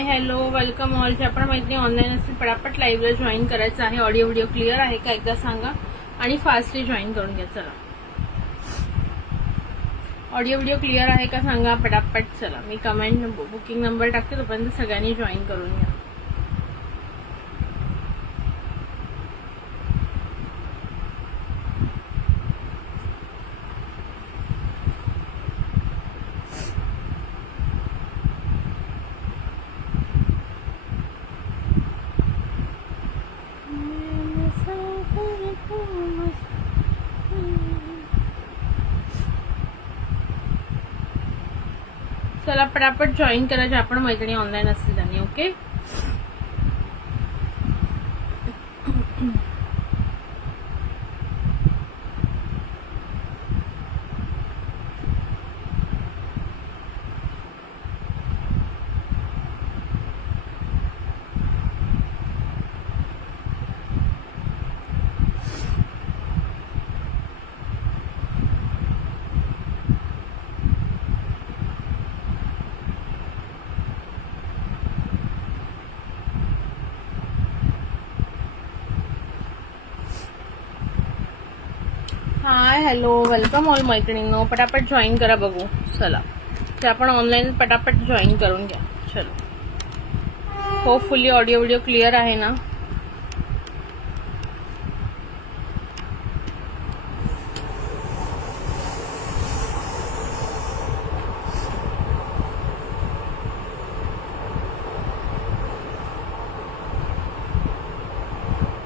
Hi hello welcome all. जे आपण मैत्रिणी ऑनलाईन असतील पटापट लाईव्हला जॉईन करायचं आहे. ऑडिओ व्हिडिओ क्लिअर आहे का एकदा सांगा आणि फास्टली जॉईन करून घ्या. चला ऑडिओ व्हिडिओ क्लिअर आहे का सांगा पटापट. चला मी कमेंट बुकिंग नंबर टाकते, तोपर्यंत सगळ्यांनी जॉईन करून घ्या. चला पटापट जॉईन करा जे आपण मैत्रिणी ऑनलाईन असतील त्यांनी. Okay hi hello welcome all मैत्रिणींनो. पटापट जॉईन करा बघू. चला ते आपण ऑनलाईन पटापट जॉईन करून घ्या. चलो होपफुली ऑडिओ व्हिडिओ क्लिअर आहे ना.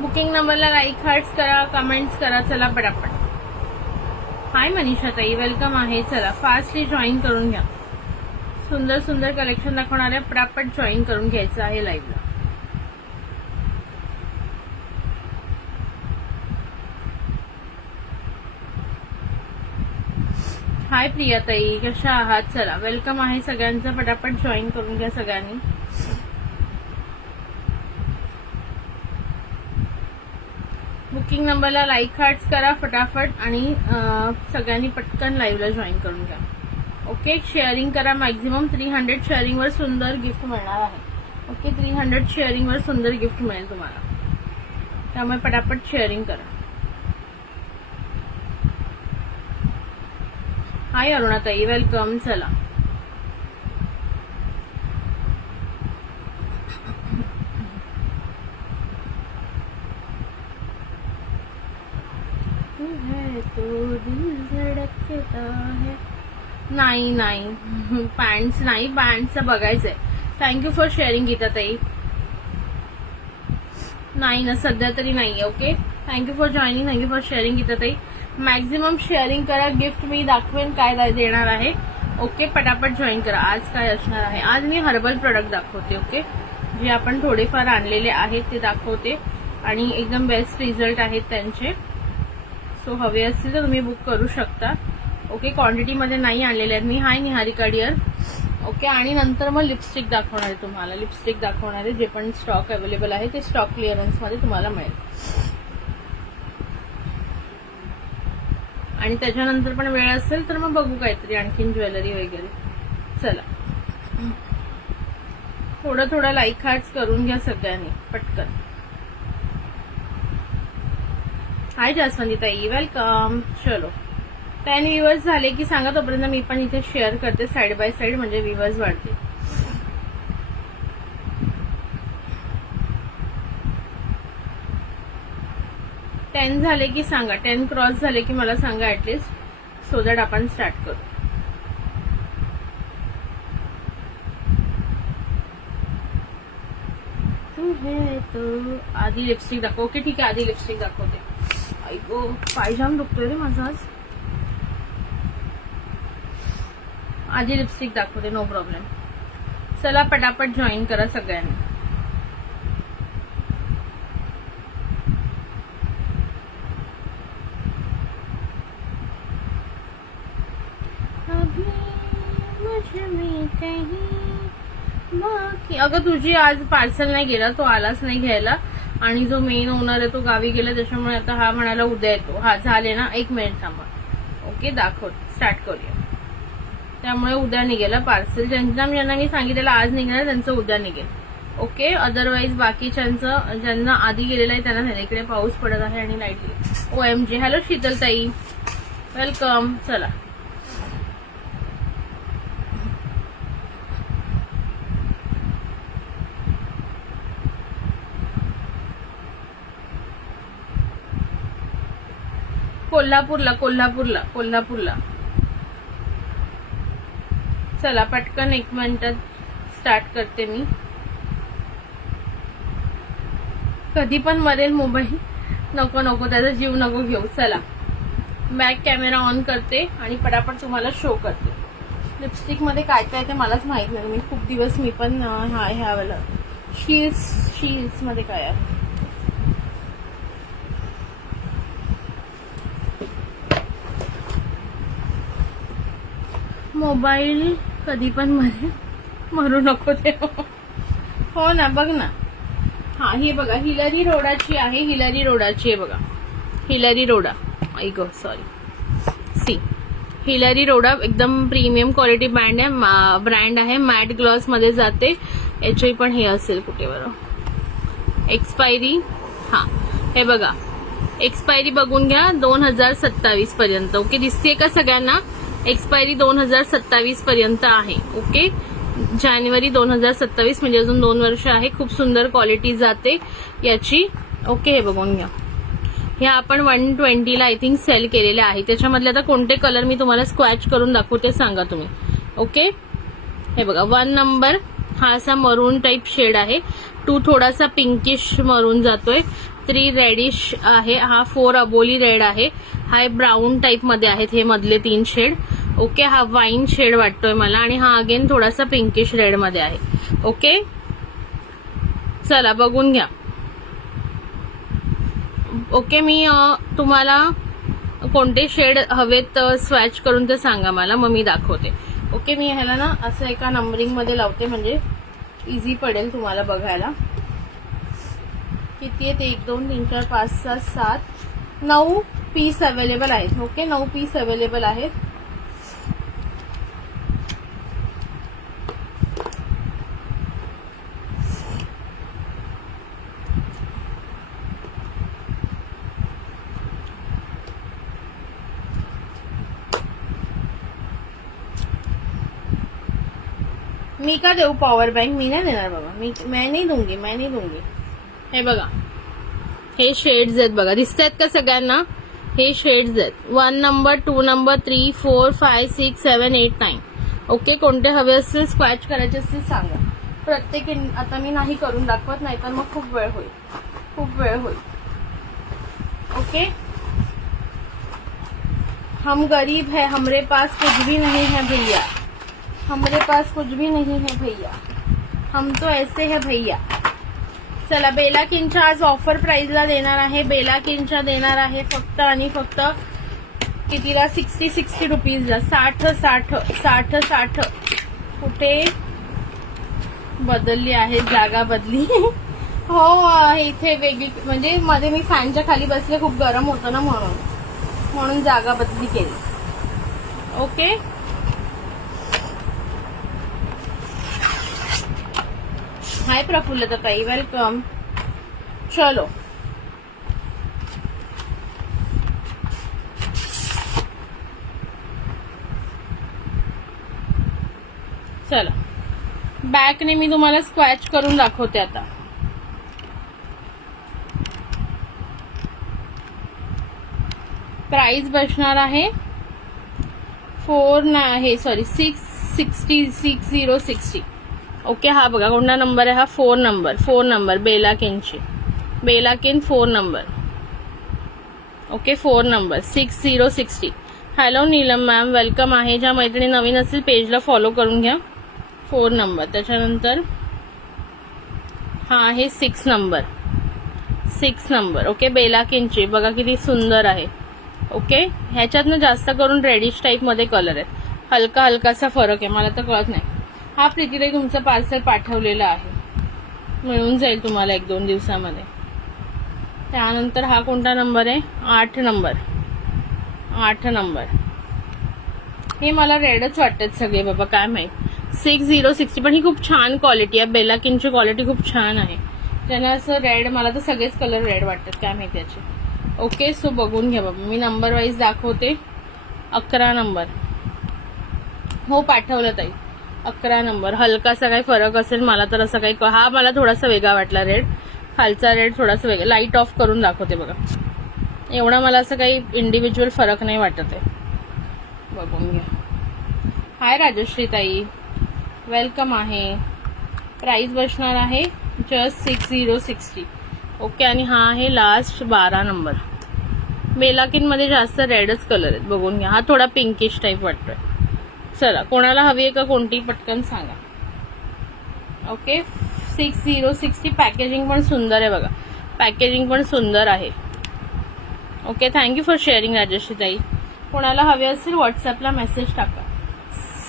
बुकिंग नंबरला लाईक हार्ट्स करा, कमेंट्स करा. चला पटापट. हाय मनीषा ताई वेलकम आहे. चला फास्टली जॉईन करून घ्या. सुंदर सुंदर कलेक्शन दाखवणाऱ्या पटापट जॉईन करून घ्यायचं आहे लाईव्हला. हाय प्रिया ताई कशा आहात. चला वेलकम आहे सगळ्यांचं. पटापट जॉईन करून घ्या सगळ्यांनी. बुकिंग नंबरला लाईक हार्ट्स करा फटाफट आणि सगळ्यांनी पटकन लाईव्हला जॉईन करून घ्या. ओके शेअरिंग करा. मॅक्झिमम 300 शेअरिंगवर सुंदर गिफ्ट मिळणार आहे. ओके 300 शेअरिंगवर सुंदर गिफ्ट मिळेल तुम्हाला, त्यामुळे पटापट शेअरिंग करा. हाय अरुणाताई वेलकम. चला तो दिल धडकता है. नाही पॅन्ट्स नाही, पॅन्ट्सचं बघायचंय. थँक्यू फॉर शेअरिंग गीता ताई. नाही ना सध्या तरी नाहीये. Okay thank you for joining, thank you for sharing Geeta tai. Maximum sharing करा. गिफ्ट मी दाखवेन काय देणार आहे. ओके पटापट जॉईन करा. आज काय असणार आहे, आज मी हर्बल प्रोडक्ट दाखवते. ओके जे आपण थोडेफार आणलेले आहेत ते दाखवते आणि एकदम बेस्ट रिझल्ट आहेत त्यांचे. सो हवे असतील तर तुम्ही बुक करू शकता. ओके क्वांटिटीमध्ये नाही आणलेले आहेत मी. हाय निहारिका डिअर. ओके आणि नंतर मग लिपस्टिक दाखवणार आहे तुम्हाला. लिपस्टिक दाखवणार आहे. जे पण स्टॉक अवेलेबल आहे ते स्टॉक क्लिअरन्समध्ये तुम्हाला मिळेल. आणि त्याच्यानंतर पण वेळ असेल तर मग बघू काहीतरी आणखीन ज्वेलरी वगैरे. चला थोडं थोडं लाईक हार्ट्स करून घ्या सगळ्यांनी पटकन. हाय जास्वंती ताई वेलकम. चलो 10 व्ह्यूअर्स झाले की सांगा, तोपर्यंत मी पण इथे शेअर करते साइड बाय साइड, म्हणजे व्ह्यूअर्स वाढते. टेन झाले की सांगा. 10 क्रॉस झाले की मला सांगा ऍटलिस्ट, सो दॅट आपण स्टार्ट करू. तो आधी लिपस्टिक दाखव. ओके ठीक आहे आधी लिपस्टिक दाखवते. ऐको पायजाम दुखतोय रे माझा आज. आधी लिपस्टिक दाखवते नो प्रॉब्लेम. चला पटापट जॉईन करा सगळ्यांनी. अगं तुझी आज पार्सल नाही गेला, तो आलाच नाही घ्यायला आणि जो मेन ओनर आहे तो गावी गेला, त्याच्यामुळे आता हा म्हणाला उद्या येतो. हा झाले ना 1 मिनिट थांबा. ओके दाखव स्टार्ट करूया. त्यामुळे उद्या निघेल पार्सल. ज्यांना मी सांगितलेलं आज निघणार त्यांचं उद्या निघेल. ओके. अदरवाईज बाकीच्यांचं ज्यांना आधी गेलेलं आहे त्यांना नाही. इकडे पाऊस पडत आहे आणि लाईट गेली. OMG. हॅलो शीतलताई, वेलकम. चला कोल्हापूरला. चला पटकन 1 मिनिटात स्टार्ट करते मी. कधी पण मरेल मोबाईल. नको त्याचा जीव नको घेऊ. चला बॅक कॅमेरा ऑन करते आणि पटापट तुम्हाला शो करते. लिपस्टिक मध्ये काय काय ते मलाच माहित नाही. मी खूप दिवस मी पण ह्या वेळेला शील्स मध्ये काय आहे. मोबाईल कधी पण मरू नको ते. हो ना, बघ ना. हा ही बघा हिलरी रोडाची आहे. हिलरी रोडाची आहे बघा. हिलरी रोडा. ऐक सॉरी हिलरी रोडा एकदम प्रीमियम क्वालिटी ब्रँड आहे. मॅट ग्लॉस मध्ये जाते. याची पण हे असेल कुठे बरं एक्सपायरी. हा हे बघा एक्सपायरी बघून घ्या 2027 पर्यंत. ओके. दिसते का सगळ्यांना? एक्सपायरी 2027 पर्यंत आहे. ओके. जानेवारी 2027 म्हणजे अजून 2 वर्ष आहे. खूप सुंदर क्वालिटी जाते याची. ओके. हे बघून घ्या. ह्या आपण 120 ला आय थिंक सेल केलेल्या आहे. त्याच्यामधले आता कोणते कलर मी तुम्हाला स्क्वॅच करून दाखवते सांगा तुम्ही. ओके. हे बघा 1 नंबर हा असा मरून टाइप शेड आहे. 2 थोडासा पिंकिश मरून जातोय. 3 रेडिश आहे. हा 4 अबोली रेड आहे. हा ब्राऊन टाइप मध्ये आहेत हे मधले 3 शेड. ओके. हा वाईन शेड वाटतोय मला आणि हा अगेन थोडासा पिंकिश रेड मध्ये आहे. ओके. चला बघून घ्या. ओके. मी तुम्हाला कोणते शेड हवेत स्वॅच करून ते सांगा मला, मग मी दाखवते. ओके. मी ह्याला ना असं एका नंबरिंग मध्ये लावते म्हणजे इझी पडेल तुम्हाला बघायला. किती आहेत? 1 2 3 4 5 6 7 9 पीस अवेलेबल आहेत. ओके. 9 पीस अवेलेबल आहेत. मी का देऊ पॉवर बँक? मी नाही देणार बाबा. मैं नहीं दूंगी. हे बघा हे शेड्स आहेत बघा. दिसत आहेत का सगळ्यांना? हे शेड्स आहेत. 1 नंबर 2 नंबर 3 4 5 6 7 8 9. ओके. कोणते हवे असतील स्क्वॅच करायचे असतील सांगा. प्रत्येक आता मी नाही करून दाखवत, नाही तर मग खूप वेळ होईल. ओके. हम गरीब है, हमरे पास कुछ भी नहीं है भैया. हमरे पास कुछ भी नहीं है भैया. हम तो ऐसे है भैया. चला बेला किंचा आज ऑफर प्राइसला देणार आहे. बेला किंचा देणार आहे फक्त आणि फक्त कितीला? 60 रुपीजला. 60. कुठे बदलली आहे जागा? बदली. हो इथे वेगळी म्हणजे मध्ये मी फॅनच्या खाली बसले, खूप गरम होतं ना म्हणून जागा बदली केली. ओके. हाय प्रफुल्लता ताई, वेलकम. चलो चला बॅकने मी तुम्हाला स्क्वॅच करून दाखवते आता. प्राइस बसणार आहे 6060. ओके. हा बघा कोणता नंबर आहे? हा 4 नंबर बेला किन 4 number. Okay. 4 number 6060. Hello Neelam ma'am, welcome आहे. ज्या मैत्रिणी नवीन असतील पेजला फॉलो करून घ्या. 4 नंबर. त्याच्यानंतर हा आहे 6 नंबर. ओके. बेला किनची बघा किती सुंदर आहे. ओके. ह्याच्यातनं जास्त करून रेडिश टाईप मध्ये कलर आहेत. हलकासा फरक आहे, मला तर कळत नाही. हा प्रीतीताई तुमचं पार्सल पाठवलेलं आहे, मिळून जाईल तुम्हाला 1-2 दिवसामध्ये. त्यानंतर हा कोणता नंबर आहे? 8 नंबर. हे मला रेडच वाटतात सगळे बाबा, काय माहित. 6060 पण ही खूप छान क्वालिटी आहे. बेलाकिनची क्वालिटी खूप छान आहे. त्यांना असं रेड, मला तर सगळेच कलर रेड वाटतात, काय माहिती याचे. ओके, सो बघून घ्या बाबा. मी नंबर वाईज दाखवते. 11 नंबर हो पाठवलं ताई. 11 नंबर. हलकासा काही फरक असेल, मला तर असं काही, हा मला थोडासा वेगळा वाटला रेड. खालचा रेड थोडासा वेगळा. लाईट ऑफ करून दाखवते बघा. एवढा मला असं काही इंडिव्हिज्युअल फरक नाही वाटत आहे. बघून घ्या. हाय राजश्री ताई, वेलकम आहे. प्राइस बसणार आहे जस्ट 6060. ओके, आणि हा आहे लास्ट 12 नंबर. बेलाकिन मध्ये जास्त रेडच कलर आहेत. बघून घ्या. हा थोडा पिंकिश टाईप वाटतोय. चला, कोणाला हवी आहे का कोणती पटकन सांगा. ओके, 6060. पॅकेजिंग पण सुंदर आहे बघा. पॅकेजिंग पण सुंदर आहे. Okay, thank you for sharing Rajshree tai. कोणाला हवे असेल व्हॉट्सअपला मेसेज टाका.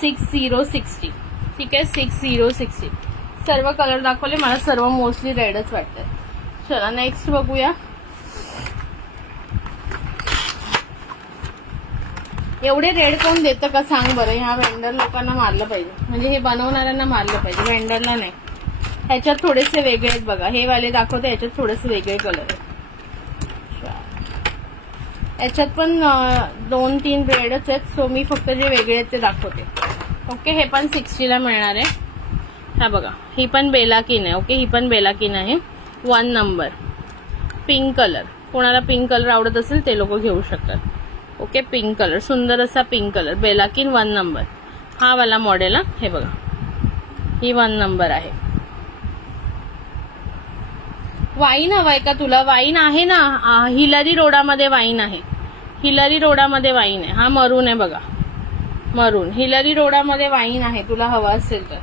6060. ठीक आहे, 6060. सर्व कलर दाखवले, मला सर्व मोस्टली रेडच वाटतात. चला नेक्स्ट बघूया. एवढे रेड कोण देतं का सांग बरं. ह्या वेंडर लोकांना मारलं पाहिजे, म्हणजे हे बनवणाऱ्यांना मारलं पाहिजे, वेंडरला नाही. ह्याच्यात थोडेसे वेगळे आहेत बघा. हे वाले दाखवते, ह्याच्यात थोडेसे वेगळे कलर आहेत. याच्यात पण 2-3 रेडच आहेत. सो मी फक्त जे वेगळे आहेत ते दाखवते. ओके, हे पण 60ला मिळणार आहे. हा बघा, ही पण बेलाकिन आहे. ओके, ही पण बेलाकिन आहे. 1 नंबर. Pink colour. कोणाला पिंक कलर आवडत असेल ते लोक घेऊ शकतात. ओके, पिंक कलर, सुंदर असा पिंक कलर. बेलाकिन 1 नंबर. हा वाला मॉडेल. हे बघा, ही 1 नंबर आहे. वाईन हवाय का तुला? वाईन आहे ना, हिलरी रोडामध्ये वाईन आहे. हिलरी रोडामध्ये वाईन आहे. हा मरून आहे बघा, मरून. हिलरी रोडामध्ये वाईन आहे, तुला हवा असेल तर.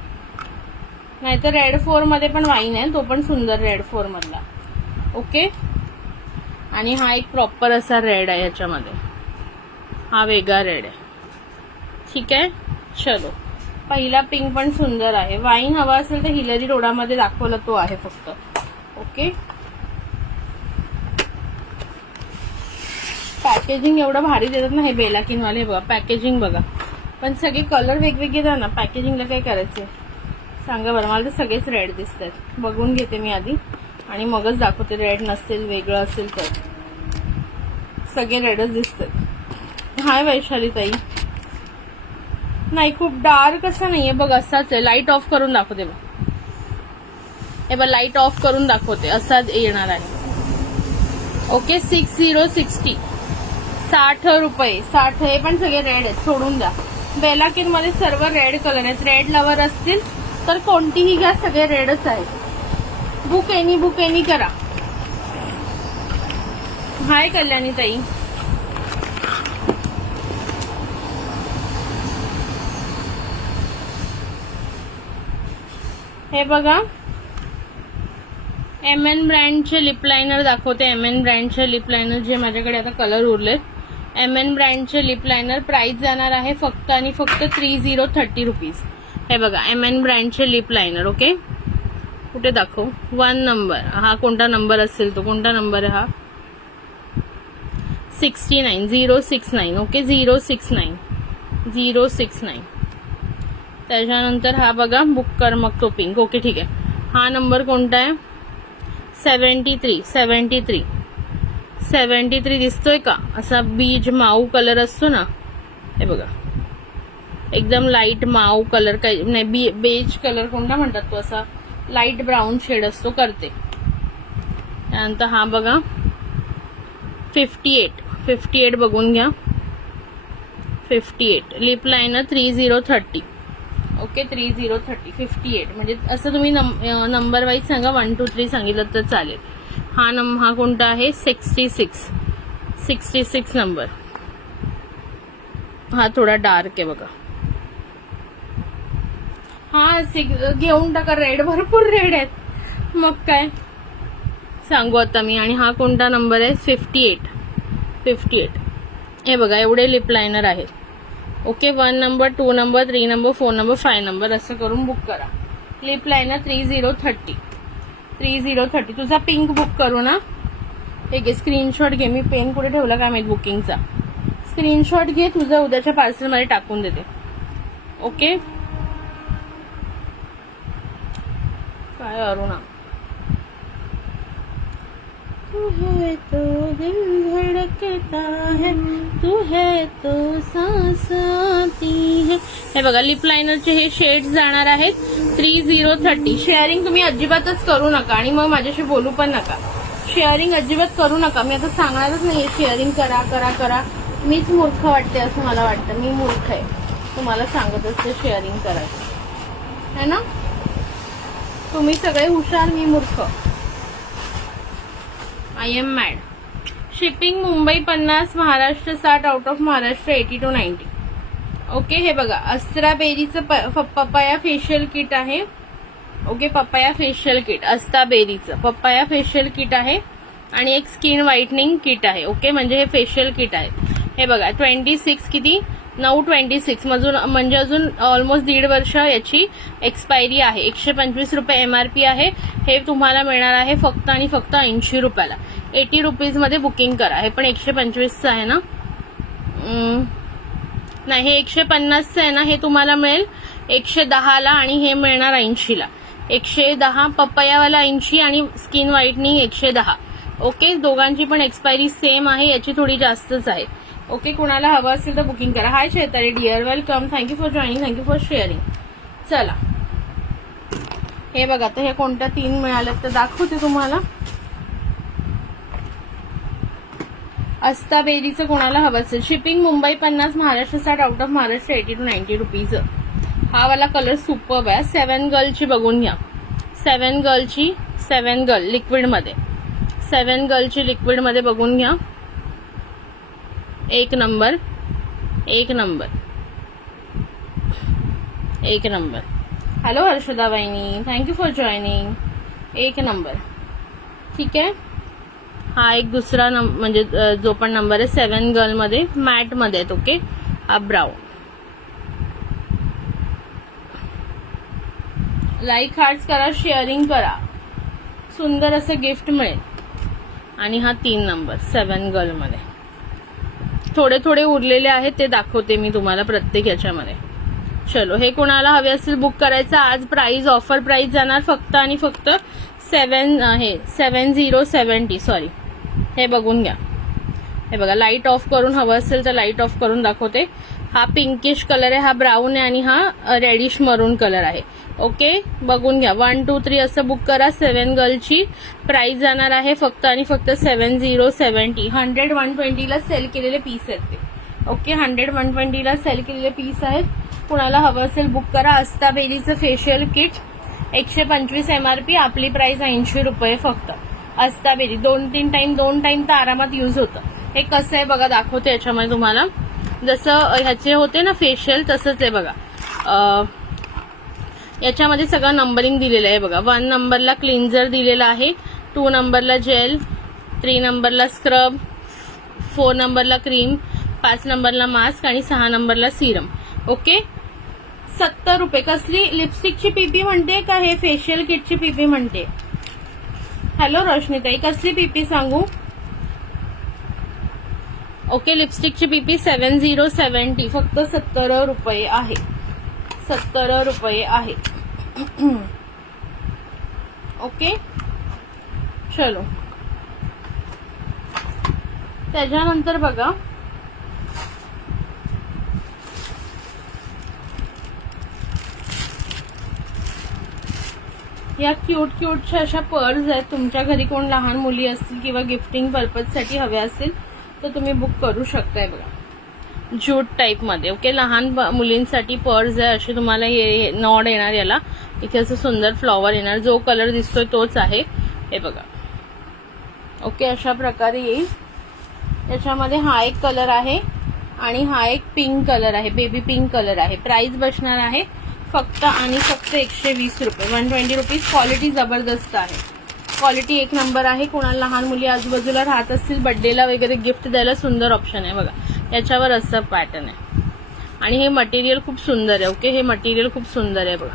नाहीतर रेड 4 मध्ये पण वाईन आहे, तो पण सुंदर रेड 4 मधला. ओके, आणि हा एक प्रॉपर असा रेड आहे याच्यामध्ये. हा वेगळा रेड आहे. ठीक आहे, चलो. पहिला पिंक पण सुंदर आहे. वाईन हवा असेल तर हिलरी रोडामध्ये दाखवला तो आहे फक्त. ओके, पॅकेजिंग एवढं भारी देतात ना हे बेलाकिन वाले. बघा पॅकेजिंग बघा, पण सगळे कलर वेगवेगळे द्या ना. पॅकेजिंगला काय करायचंय सांगा बरं. मला तर सगळेच रेड दिसतात. बघून घेते मी आधी आणि मगच दाखवते. रेड नसेल, वेगळं असेल तर. सगळे रेडच दिसतात. हाय वैशाली ताई. नाही, खूप डार्क असं नाहीये बघ, असाच आहे. लाईट ऑफ करून दाखवते बघ. हे बघ, लाईट ऑफ करून दाखवते, असाच येणार आहे. ओके, 6060. 60 रुपये. 60. हे पण सगळे रेड आहेत, सोडून द्या. बेलाकिन मध्ये सर्व रेड कलर आहेत. रेड लवर असतील तर कोणतीही घ्या, सगळे रेडच आहेत. बुक एनी करा. हाय कल्याणी ताई. हे बघा, MN ब्रँडचे लिप लायनर दाखवते. MN ब्रँडचे लिप लायनर जे माझ्याकडे आता कलर उरलेत. MN ब्रँडचे लिप लायनर. प्राइस जाणार आहे फक्त आणि फक्त 3030 रुपीज. हे बघा, MN ब्रँडचे लिप लायनर. ओके, कुठे दाखव? 1 नंबर. हा कोणता नंबर असेल तो? कोणता नंबर आहे हा? 69 069. ओके, 069. त्याच्यानंतर हा बघा, बुक कर मग तो पिंक. ओके, ठीक आहे. हा नंबर कोणता आहे? 73 दिसतोय का? असा बीज माऊ कलर असतो ना, हे बघा, एकदम लाईट माऊ कलर. काही नाही, बेज कलर कोणता म्हणतात तो, असा लाईट ब्राऊन शेड असतो. करते. त्यानंतर हा बघा, 58 बघून घ्या. 58 लिप लायनर 3030. ओके, 3030. 58 म्हणजे असं तुम्ही नंबर वाईज सांगा. 1 2 3 सांगितलं तर चालेल. हा कोणता आहे? 66 नंबर. हा थोडा डार्क आहे बघा. हा घेऊन टाका. रेड, भरपूर रेड आहेत. मग काय सांगू आता मी. आणि हा कोणता नंबर आहे? 58. हे बघा, एवढे लिप लायनर आहेत. Okay, 1 number, 2 number, 3 number, 4 number, 5 number असं करून बुक करा. Lip liner 3030. तुझा पिंक बुक करू ना. एक स्क्रीनशॉट घे. मी पेन कुठे ठेवला काय माहित बुकिंगचा. स्क्रीनशॉट घे, तुझं उद्याच्या पार्सल मध्ये टाकून देते. ओके. काय अरुणा, तू है तो दिल धड़कता है, तू है तो सांस आती है. हे बघा, लिप लायनरचे हे शेड्स जाणार आहेत 3030. शेअरिंग तुम्ही अजिबातच करू नका आणि मग माझ्याशी बोलू पण नका. शेअरिंग अजिबात करू नका. मी आता सांगणारच नाही शेअरिंग करा करा करा. मीच मूर्ख वाटते असं मला वाटतं. मी मूर्ख आहे, तुम्हाला सांगत असते शेअरिंग करायचं है ना. तुम्ही सगळे हुशार, मी मूर्ख. I am mad. Shipping Mumbai 50, Maharashtra 60, out of Maharashtra 80 to 90. Okay. हे बघा, अस्त्रा बेरीचं पपाया फेशियल किट आहे. ओके, पपाया फेशियल किट, अस्ता बेरीचं पपाया फेशियल किट आहे आणि एक स्किन व्हाइटनिंग किट आहे. ओके, म्हणजे हे फेशियल किट आहे. हे बघा, 26 किती 9/26 म्हणजे अजून ऑलमोस्ट 1.5 वर्ष याची एक्सपायरी आहे. 125 रुपये MRP आहे. हे तुम्हाला मिळणार आहे फक्त आणि फक्त 80 रुपयाला. 80 रुपीजमध्ये बुकिंग करा. हे पण 125चं आहे ना. नाही, हे 150चं आहे ना. हे तुम्हाला मिळेल 110ला आणि हे मिळणार 80ला. 110 पपयावाला 80 आणि स्किन व्हाइटनिंग 110. ओके, दोघांची पण एक्सपायरी सेम आहे. याची थोडी जास्तच आहे. ओके, कुणाला हवं असेल तर बुकिंग करा. Hi Chaitali dear, welcome. Thank you for joining, thank you for sharing. चला, हे बघा, तर हे कोणत्या 3 मिळाल्यात तर दाखवते तुम्हाला. अस्ता बेरीचं कोणाला हवं असेल. Shipping Mumbai 50, Maharashtra 60, out of Maharashtra 80 to 90 rupees. हा वाला कलर सुपर्ब आहे. 7 गर्लची बघून घ्या. 7 गर्लची, 7 गर्ल लिक्विडमध्ये, 7 गर्लची लिक्विडमध्ये बघून घ्या. एक नंबर, एक नंबर, एक नंबर. हॅलो हर्षदा वाहिनी, थँक्यू फॉर जॉईनिंग. एक नंबर. ठीक आहे. हा एक दुसरा म्हणजे जो पण नंबर आहे 7 गर्लमध्ये, मॅटमध्ये आहेत. ओके, हा ब्राऊन. लाईक हार्ट्स करा, शेअरिंग करा, सुंदर असं गिफ्ट मिळेल. आणि हा 3 नंबर 7 गर्लमध्ये. थोडे थोडे उरलेले आहेत ते दाखवते मी तुम्हाला प्रत्येक याच्यामध्ये. चलो, हे कोणाला हवे असेल बुक करायचं. आज प्राइस ऑफर प्राइस जाणार फक्त आणि फक्त 7070. सॉरी, हे बघून घ्या. हे बघा, लाईट ऑफ करून हवं असेल तर लाईट ऑफ करून दाखवते. हा पिंकिश कलर आहे, हा ब्राऊन आहे आणि हा रेडिश मरून कलर आहे. ओके, बघून घ्या. 1 2 3 असं बुक करा. 7 गर्लची प्राइस जाणार आहे फक्त आणि फक्त 7070. 100-120ला सेल केलेले पीस आहेत ते. ओके, 100-120ला सेल केलेले पीस आहेत. कुणाला हवं असेल बुक करा. अस्ता बेरीचं फेशियल किट 125 MRP, आपली प्राइस 80 रुपये फक्त. अस्ता बेरी 2-3 टाइम तर आरामात यूज होतं. हे कसं आहे बघा, दाखवते याच्यामध्ये तुम्हाला. जसं ह्याचे होते ना फेशियल, तसंच आहे बघा. याच्यामध्ये सगळं नंबरिंग दिलेलं आहे बघा. 1 नंबरला क्लिन्झर दिलेला आहे, 2 नंबरला जेल, 3 नंबरला स्क्रब, 4 नंबरला क्रीम, 5 नंबरला मास्क आणि 6 नंबरला सिरम. ओके, 70 रुपये. कसली लिपस्टिकची पीपी म्हणते का हे फेशियल किटची पीपी म्हणते? हॅलो रोशनीताई, कसली पीपी सांगू? ओके, लिपस्टिकची पीपी 7070 फक्त 70 रुपये आहे. 70 रुपये आहे. ओके, चलो. त्याच्यानंतर बघा, या क्यूटच्या अशा पर्स आहेत. तुमच्या घरी कोण लहान मुली असतील किंवा गिफ्टिंग पर्पजसाठी हवे असतील तर तुम्ही बुक करू शकताय बघा. ज्यूट टाईप मध्ये. ओके, लहान मुलींसाठी पर्स आहे. अशी तुम्हाला हे नॉड येणार, याला इथे असं सुंदर फ्लॉवर येणार. जो कलर दिसतोय तोच आहे. हे बघा. ओके, अशा प्रकारे येईल. याच्यामध्ये हा एक कलर आहे आणि हा एक पिंक कलर आहे, बेबी पिंक कलर आहे. प्राइस बसणार आहे फक्त आणि फक्त 120 रुपये, 120 रुपीज. क्वालिटी जबरदस्त आहे, क्वालिटी एक नंबर आहे. कोणाला लहान मुली आजूबाजूला राहत असतील, बर्थडेला वगैरे गिफ्ट द्यायला सुंदर ऑप्शन आहे बघा. याच्यावर असं पॅटर्न आहे आणि हे मटेरियल खूप सुंदर आहे. ओके, हे मटेरियल खूप सुंदर आहे बघा.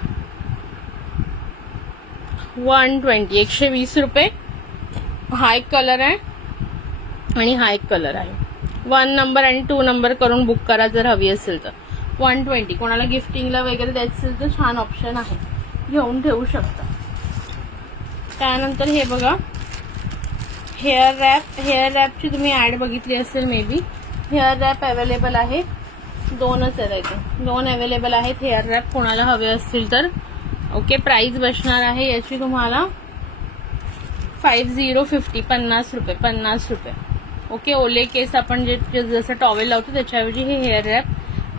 120, 120 रुपये. हा एक कलर आहे आणि हा एक कलर आहे. 1 नंबर आणि 2 नंबर करून बुक करा जर हवी असेल तर. 120. कोणाला गिफ्टिंगला वगैरे द्यायचं असेल तर छान ऑप्शन आहे, घेऊन ठेवू शकता. त्यानंतर हे बघा, हेअर रॅपची तुम्ही ॲड बघितली असेल maybe. Hair wrap available आहे, 2च आहेत इथे, 2 अवेलेबल आहेत हेअर रॅप कोणाला हवे असतील तर. ओके, प्राइस बसणार आहे याची तुम्हाला 50 50 रुपये, 50 रुपये. ओके, ओले केस आपण जे जसं टॉवेल लावतो त्याच्याऐवजी हे हेअर रॅप